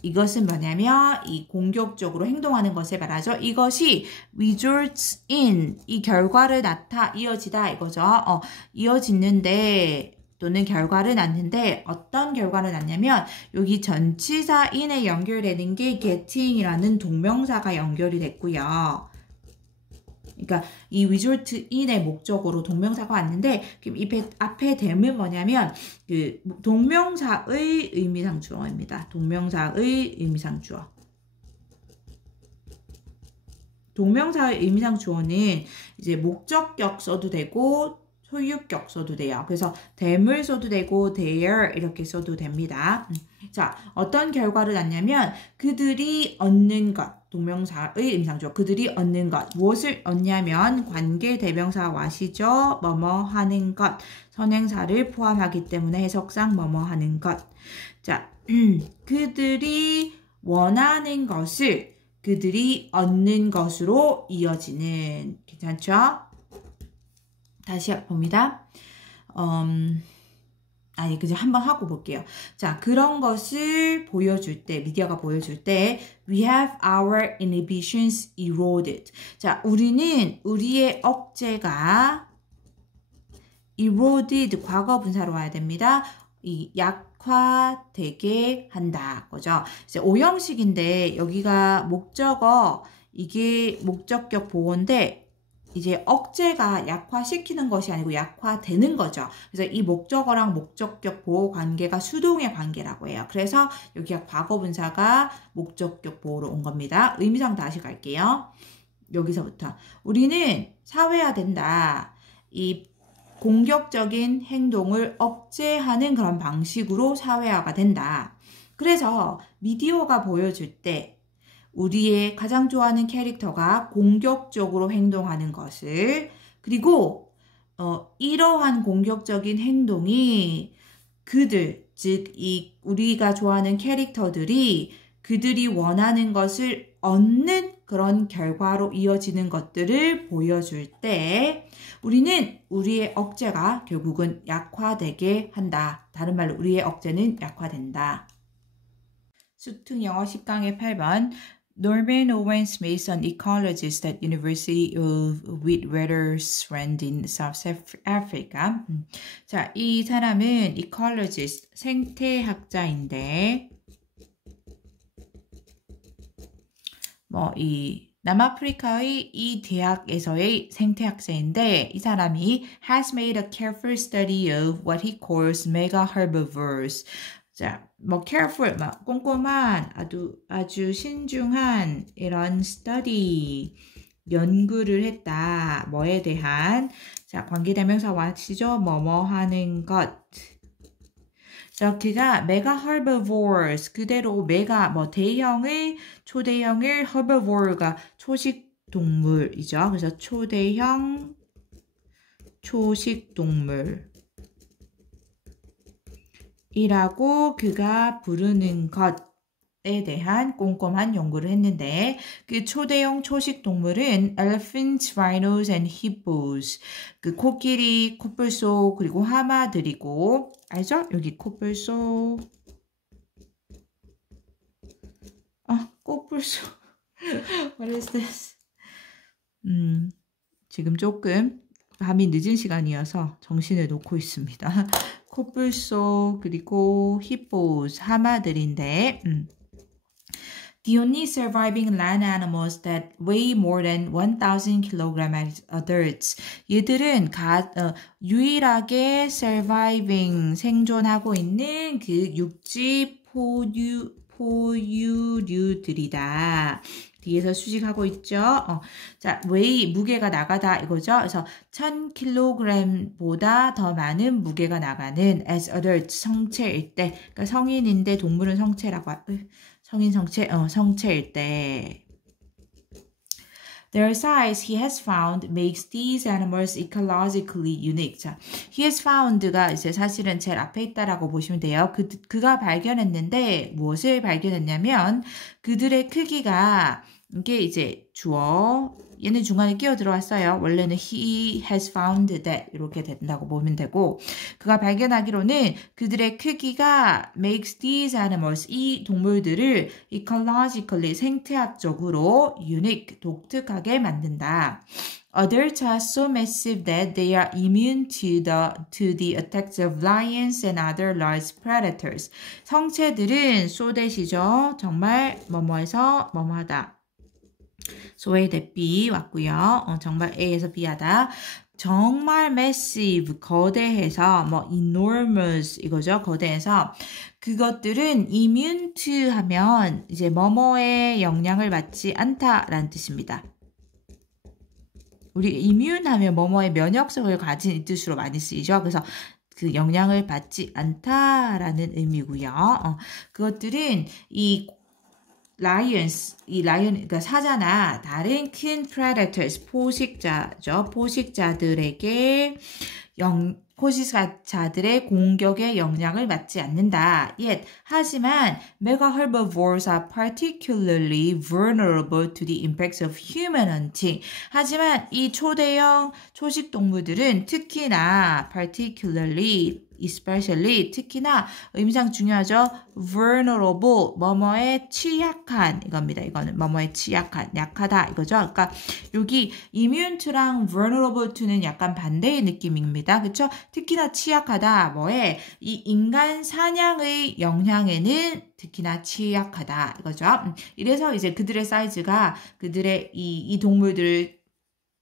이것은 뭐냐면 이 공격적으로 행동하는 것을 말하죠. 이것이 results in 이 결과를 이어지다 이거죠. 이어지는데 또는 결과를 낳는데 어떤 결과를 낳냐면 여기 전치사 in에 연결되는 게 getting이라는 동명사가 연결이 됐고요. 그러니까 이 result in의 목적으로 동명사가 왔는데 그럼 이 앞에 됨은 뭐냐면 그 동명사의 의미상 주어입니다. 동명사의 의미상 주어. 동명사의 의미상 주어는 이제 목적격 써도 되고 소유격 써도 돼요. 그래서 됨을 써도 되고 there 이렇게 써도 됩니다. 자, 어떤 결과를 낳냐면 그들이 얻는 것. 동명사의 의미상주어. 그들이 얻는 것. 무엇을 얻냐면 관계 대명사 와시죠. 뭐뭐 하는 것. 선행사를 포함하기 때문에 해석상 뭐뭐 하는 것. 자, 그들이 원하는 것을 그들이 얻는 것으로 이어지는. 괜찮죠? 다시 봅니다. 그냥 한번 하고 볼게요. 자, 그런 것을 보여줄 때, 미디어가 보여줄 때, we have our inhibitions eroded. 자, 우리의 억제가 eroded, 과거 분사로 와야 됩니다. 이 약화되게 한다. 거죠. 이제 오형식인데, 여기가 목적어, 이게 목적격 보어인데, 이제 억제가 약화시키는 것이 아니고 약화되는 거죠. 그래서 이 목적어랑 목적격 보호 관계가 수동의 관계라고 해요. 그래서 여기가 과거분사가 목적격 보호로 온 겁니다. 의미상 다시 갈게요. 여기서부터. 우리는 사회화된다. 이 공격적인 행동을 억제하는 그런 방식으로 사회화가 된다. 그래서 미디어가 보여줄 때 우리의 가장 좋아하는 캐릭터가 공격적으로 행동하는 것을 그리고 이러한 공격적인 행동이 그들, 즉 우리가 좋아하는 캐릭터들이 그들이 원하는 것을 얻는 그런 결과로 이어지는 것들을 보여줄 때 우리는 우리의 억제가 결국은 약화되게 한다. 다른 말로 우리의 억제는 약화된다. 수특 영어 10강의 8번 Norman Owen Smith, an ecologist at University of Witwatersrand in South Africa. 자, 이 사람은 ecologist, 생태학자인데 남아프리카의 이 대학에서의 생태학자인데 이 사람이 has made a careful study of what he calls mega herbivores. 자, careful, 꼼꼼한, 아주 신중한 이런 study, 연구를 했다. 뭐에 대한? 자, 관계대명사 와시죠? 뭐뭐 하는 것. 자, 그가 mega herbivores, 그대로 메가, 대형의, 초대형의 herbivore가 초식 동물이죠. 그래서 초대형 초식 동물. 이라고 그가 부르는 것에 대한 꼼꼼한 연구를 했는데 그 초대형 초식 동물은 elephants, rhinos, and hippos 그 코끼리, 코뿔소 그리고 하마들이고 알죠? 여기 코뿔소 코뿔소 What is this? 지금 조금 밤이 늦은 시간이어서 정신을 놓고 있습니다. 코뿔소 그리고 히포스 하마들인데 The only surviving land animals that weigh more than 1,000 kg as adults. 얘들은 유일하게 surviving 생존하고 있는 그 육지 포유류들이다. 뒤에서 수식하고 있죠. 자, weigh, 무게가 나가다 이거죠. 그래서 1,000kg보다 더 많은 무게가 나가는 as adult, 성체일 때. 그러니까 성인인데 동물은 성체라고 성인 성체일 때. Their size, he has found, makes these animals ecologically unique. 자, he has found가 이제 사실은 제일 앞에 있다라고 보시면 돼요. 그가 발견했는데 무엇을 발견했냐면 그들의 크기가 이게 이제 주어 얘는 중간에 끼어 들어왔어요. 원래는 he has found that 이렇게 된다고 보면 되고 그가 발견하기로는 그들의 크기가 makes these animals 이 동물들을 ecologically 생태학적으로 unique 독특하게 만든다. Others are so massive that they are immune to the attacks of lions and other large predators. 성체들은 so that이죠. 정말 뭐뭐해서 뭐뭐하다. so에 that B 왔고요. 정말 A에서 B하다. 정말 massive, 거대해서 뭐 enormous 이거죠. 거대해서 그것들은 immune to 하면 이제 뭐뭐의 영향을 받지 않다라는 뜻입니다. 우리 immune 하면 뭐뭐의 면역성을 가진 이 뜻으로 많이 쓰이죠. 그래서 그 영향을 받지 않다라는 의미고요. 그것들은 이 lions, 이 lion, 그러니까 사자나 다른 큰 predators, 포식자죠. 포식자들의 공격에 영향을 받지 않는다. Yet, 하지만 megaherbivores are particularly vulnerable to the impacts of human hunting. 하지만 이 초대형 초식 동물들은 특히나 especially 특히나 의미상 중요하죠. vulnerable 뭐뭐에 취약한 이겁니다. 이거는 뭐뭐에 취약한 약하다 이거죠. 그러니까 여기 immune to랑 vulnerable to는 약간 반대의 느낌입니다. 그렇죠? 특히나 취약하다 뭐에 이 인간 사냥의 영향에는 특히나 취약하다 이거죠. 이래서 이제 그들의 사이즈가 그들의 이 동물들을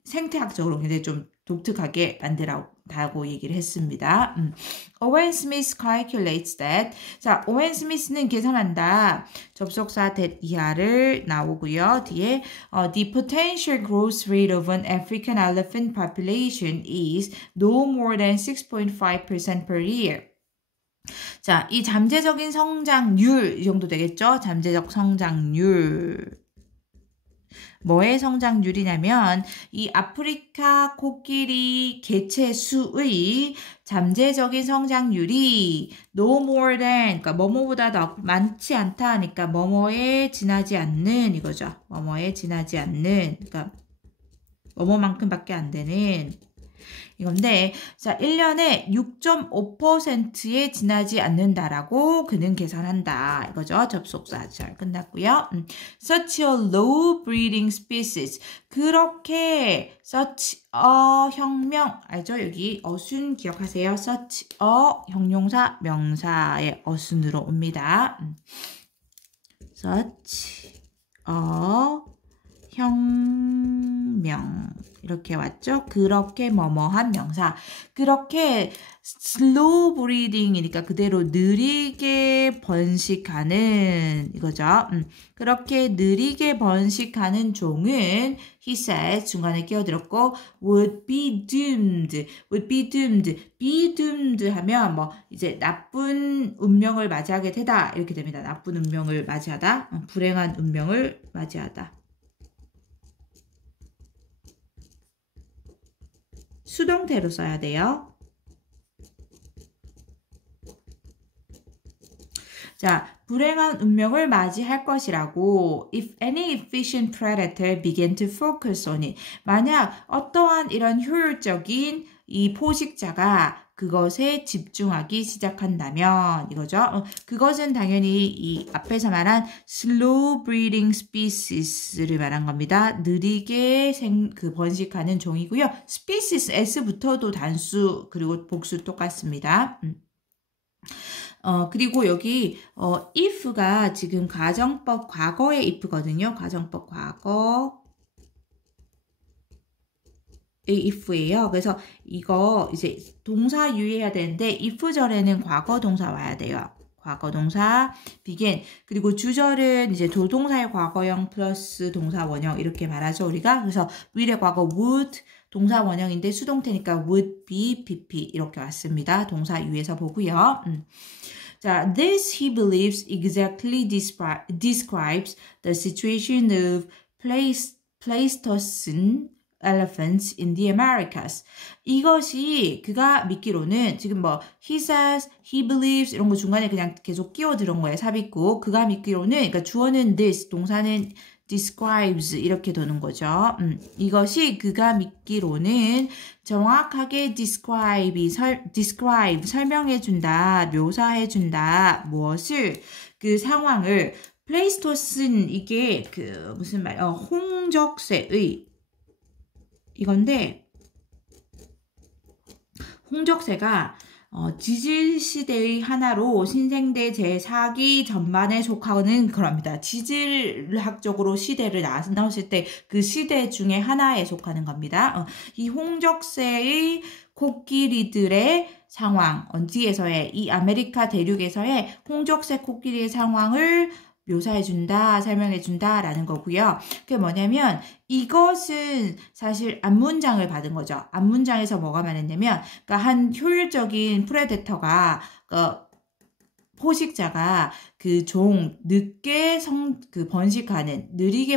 생태학적으로 굉장히 좀 독특하게 만들었다고 얘기를 했습니다. Owen Smith calculates that. 자, Owen Smith는 계산한다. 접속사 that 이하를 나오고요. 뒤에 the potential growth rate of an African elephant population is no more than 6.5% per year. 자, 이 잠재적인 성장률 이 정도 되겠죠? 잠재적 성장률. 뭐의 성장률이냐면 이 아프리카 코끼리 개체 수의 잠재적인 성장률이 no more than 그러니까 뭐뭐보다 더 많지 않다 하니까 뭐뭐에 지나지 않는 이거죠. 뭐뭐에 지나지 않는 그러니까 뭐뭐만큼밖에 안 되는 이건데 자 1년에 6.5%에 지나지 않는다라고 그는 계산한다. 이거죠. 접속사 잘 끝났고요. Such a low breeding species. 그렇게 such a 혁명 알죠? 여기 어순 기억하세요. such a 형용사 명사의 어순으로 옵니다. such a 혁명 이렇게 왔죠. 그렇게 뭐뭐한 명사. 그렇게 slow breeding이니까 그대로 느리게 번식하는 이거죠. 그렇게 느리게 번식하는 종은 he says 중간에 끼어들었고 would be doomed. be doomed 하면 뭐 이제 나쁜 운명을 맞이하게 되다 이렇게 됩니다. 나쁜 운명을 맞이하다. 불행한 운명을 맞이하다. 수동태로 써야 돼요. 자, 불행한 운명을 맞이할 것이라고 if any efficient predator began to focus on it. 만약 어떠한 이런 효율적인 이 포식자가 그것에 집중하기 시작한다면 이거죠. 그것은 당연히 이 앞에서 말한 slow breeding species를 말한 겁니다. 느리게 번식하는 종이고요. species s부터도 단수 그리고 복수 똑같습니다. 그리고 여기 if가 지금 가정법 과거의 if거든요. 가정법 과거 if예요. 그래서 이거 이제 동사 유의해야 되는데 if 절에는 과거 동사 와야 돼요. 과거 동사 begin 그리고 주절은 이제 조동사의 과거형 플러스 동사 원형 이렇게 말하죠 우리가. 그래서 will의 과거 would 동사 원형인데 수동태니까 would be pp 이렇게 왔습니다. 동사 유의해서 보고요. 자, this he believes exactly describes the situation of Pleistocene elephants in the Americas. 이것이 그가 믿기로는 지금 뭐 he says, he believes 이런 거 중간에 그냥 계속 끼워 들은 거예요. 삽입구. 그가 믿기로는 그러니까 주어는 this, 동사는 describes 이렇게 도는 거죠. 이것이 그가 믿기로는 정확하게 describe 설명해준다, 묘사해준다. 무엇을? 그 상황을. 플레이스토스는 이게 그 무슨 말? 홍적세의 이건데 홍적세가 지질시대의 하나로 신생대 제4기 전반에 속하는 그럽니다. 지질학적으로 시대를 나눴을 때 그 시대 중에 하나에 속하는 겁니다. 이 홍적세의 코끼리들의 상황, 어디에서의 이 아메리카 대륙에서의 홍적세 코끼리의 상황을 묘사해준다, 설명해준다 라는 거고요. 그게 뭐냐면 이것은 사실 앞문장을 받은 거죠. 앞문장에서 뭐가 말했냐면 그러니까 한 효율적인 프레데터가 포식자가 그 느리게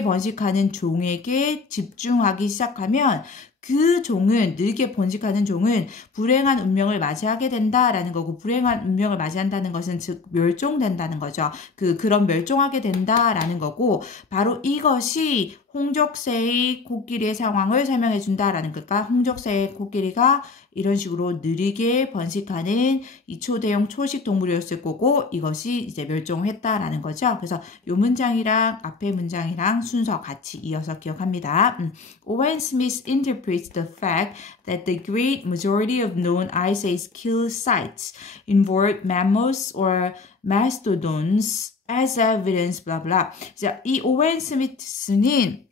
번식하는 종에게 집중하기 시작하면 그 종은, 느리게 번식하는 종은 불행한 운명을 맞이하게 된다라는 거고, 불행한 운명을 맞이한다는 것은 즉 멸종된다는 거죠. 그런 멸종하게 된다라는 거고, 바로 이것이 홍적세의 코끼리의 상황을 설명해 준다라는 거니까, 홍적세의 코끼리가 이런 식으로 느리게 번식하는 이 초대형 초식 동물이었을 거고, 이것이 이제 멸종했다라는 거죠. 그래서 이 문장이랑 앞에 문장이랑 순서 같이 이어서 기억합니다. Owen Smith interprets the fact that the great majority of known Ice Age kill sites involve mammals or mastodons as evidence, blah blah. 자, 이 오웬 스미스는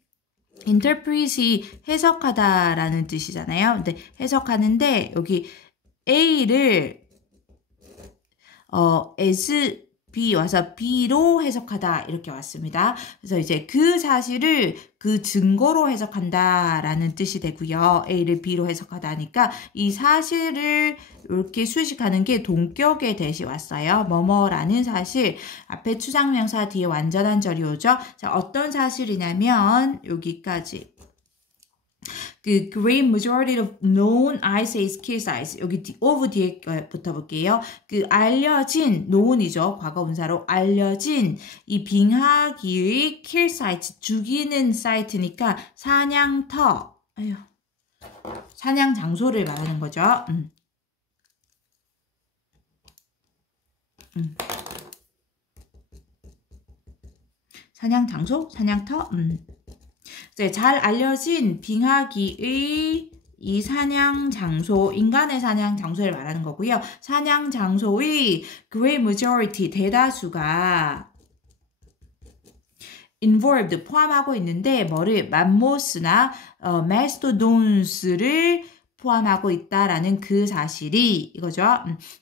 interpret이 해석하다라는 뜻이잖아요. 근데 해석하는데 여기 A를 as B 와서 B로 해석하다 이렇게 왔습니다. 그래서 이제 그 사실을 그 증거로 해석한다라는 뜻이 되고요. A를 B로 해석하다니까 이 사실을 이렇게 수식하는 게 동격의 대시 왔어요. 뭐뭐라는 사실 앞에 추상명사 뒤에 완전한 절이 오죠. 자, 어떤 사실이냐면 여기까지. 그 great majority of known ice age kill sites 여기 of 뒤에 붙어볼게요. 그 알려진 known이죠. 과거 분사로 알려진 이 빙하기의 kill sites 죽이는 사이트니까 사냥터 사냥 장소를 말하는 거죠. 사냥 장소? 사냥터? 네, 잘 알려진 빙하기의 이 사냥 장소, 인간의 사냥 장소를 말하는 거고요. 사냥 장소의 great majority, 대다수가 involved, 포함하고 있는데 뭐를 맘모스나 mastodons를 포함하고 있다라는 그 사실이 이거죠.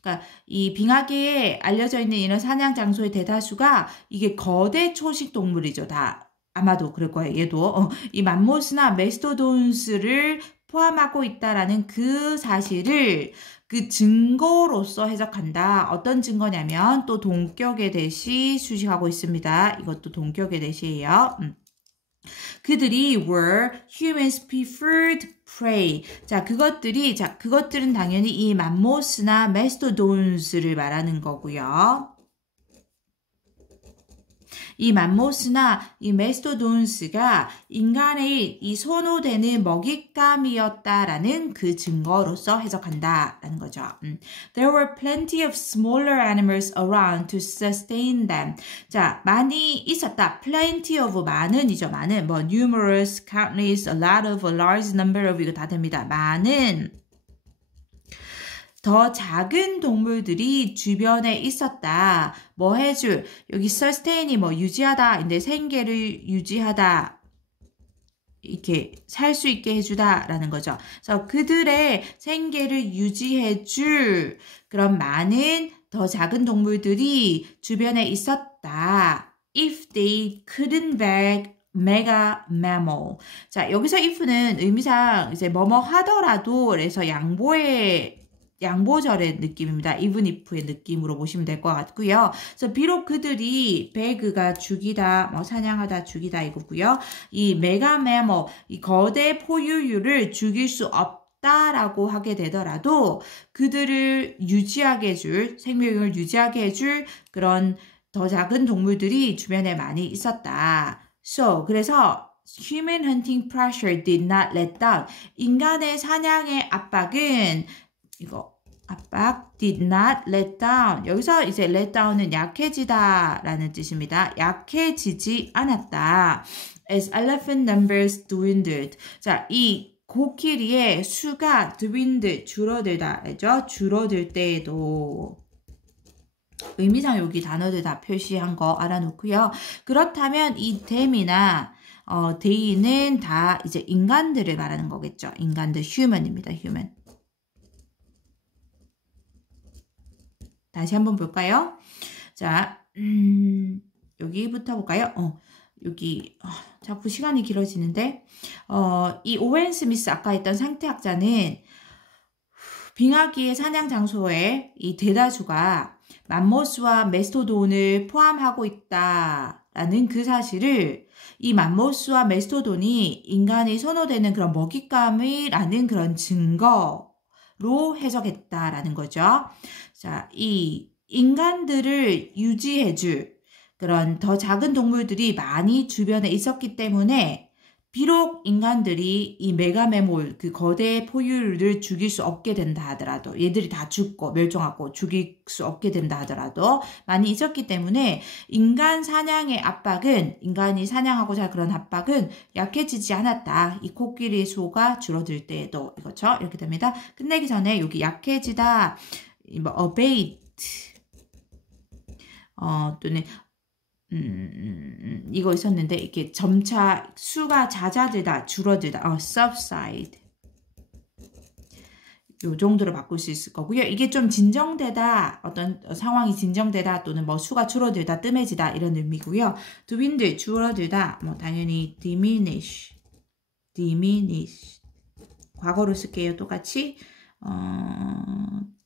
그러니까 이 빙하기에 알려져 있는 이런 사냥 장소의 대다수가 이게 거대 초식 동물이죠. 다. 아마도 그럴 거예요. 얘도 이 맘모스나 메스토돈스를 포함하고 있다라는 그 사실을 그 증거로서 해석한다. 어떤 증거냐면 또 동격의 대시 수식하고 있습니다. 이것도 동격의 대시예요. 그들이 were humans preferred prey. 자, 그것들은 당연히 이 맘모스나 메스토돈스를 말하는 거고요. 이 맘모스나 이 메스토돈스가 인간의 이 선호되는 먹잇감이었다라는 그 증거로서 해석한다라는 거죠. There were plenty of smaller animals around to sustain them. 자, 많이 있었다. Plenty of 많은이죠. 많은 뭐 numerous, countless, a lot of, a large number of 이거 다 됩니다. 많은 더 작은 동물들이 주변에 있었다. 뭐 해줄? 여기 sustain이 뭐 유지하다. 근데 생계를 유지하다. 이렇게 살 수 있게 해주다라는 거죠. 그래서 그들의 생계를 유지해줄 그런 많은 더 작은 동물들이 주변에 있었다. If they couldn't beg mega mammal. 자, 여기서 if는 의미상 이제 뭐뭐 하더라도 그래서 양보절의 느낌입니다. even if의 느낌으로 보시면 될 것 같고요. 그래서 비록 그들이 배그가 죽이다, 뭐 사냥하다, 죽이다 이거고요. 이 메가매머, 이 거대 포유류를 죽일 수 없다라고 하게 되더라도 그들을 유지하게 해줄, 생명을 유지하게 해줄 그런 더 작은 동물들이 주변에 많이 있었다. So, 그래서 human hunting pressure did not let down. 인간의 사냥의 압박은 이거 압박 did not let down. 여기서 이제 let down은 약해지다 라는 뜻입니다. 약해지지 않았다. As elephant numbers dwindled. 자, 이 코끼리의 수가 dwindled, 줄어들다. 알죠? 줄어들 때에도 의미상 여기 단어들 다 표시한 거 알아놓고요. 그렇다면 이 them이나 they는 다 이제 인간들을 말하는 거겠죠. 인간들, human입니다. human. 다시 한번 볼까요? 자, 여기부터 볼까요? 여기 자꾸 시간이 길어지는데 이 오웬 스미스 아까 했던 상태학자는 빙하기의 사냥 장소에 이 대다수가 맘모스와 메스토돈을 포함하고 있다라는 그 사실을 이 맘모스와 메스토돈이 인간이 선호되는 그런 먹잇감이라는 그런 증거로 해석했다라는 거죠. 자, 이 인간들을 유지해줄 그런 더 작은 동물들이 많이 주변에 있었기 때문에 비록 인간들이 이 메가메몰 그 거대 포유류를 죽일 수 없게 된다 하더라도 얘들이 다 죽고 멸종하고 죽일 수 없게 된다 하더라도 많이 있었기 때문에 인간 사냥의 압박은 인간이 사냥하고자 할 그런 압박은 약해지지 않았다. 이 코끼리 수가 줄어들 때에도 이거죠. 이렇게 됩니다. 끝내기 전에 여기 약해지다 뭐 abate 또는 이거 있었는데 이렇게 점차 수가 잦아들다 줄어들다 subside 요 정도로 바꿀 수 있을 거고요. 이게 좀 진정되다 어떤 상황이 진정되다 또는 뭐 수가 줄어들다 뜸해지다 이런 의미고요. dwindle 줄어들다 뭐 당연히 diminish 과거로 쓸게요. 똑같이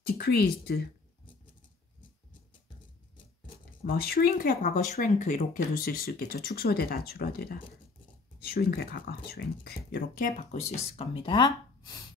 decreased 뭐 shrink의 과거 shrink 이렇게도 쓸 수 있겠죠. 축소되다, 줄어들다. shrink의 과거 shrink 이렇게 바꿀 수 있을 겁니다.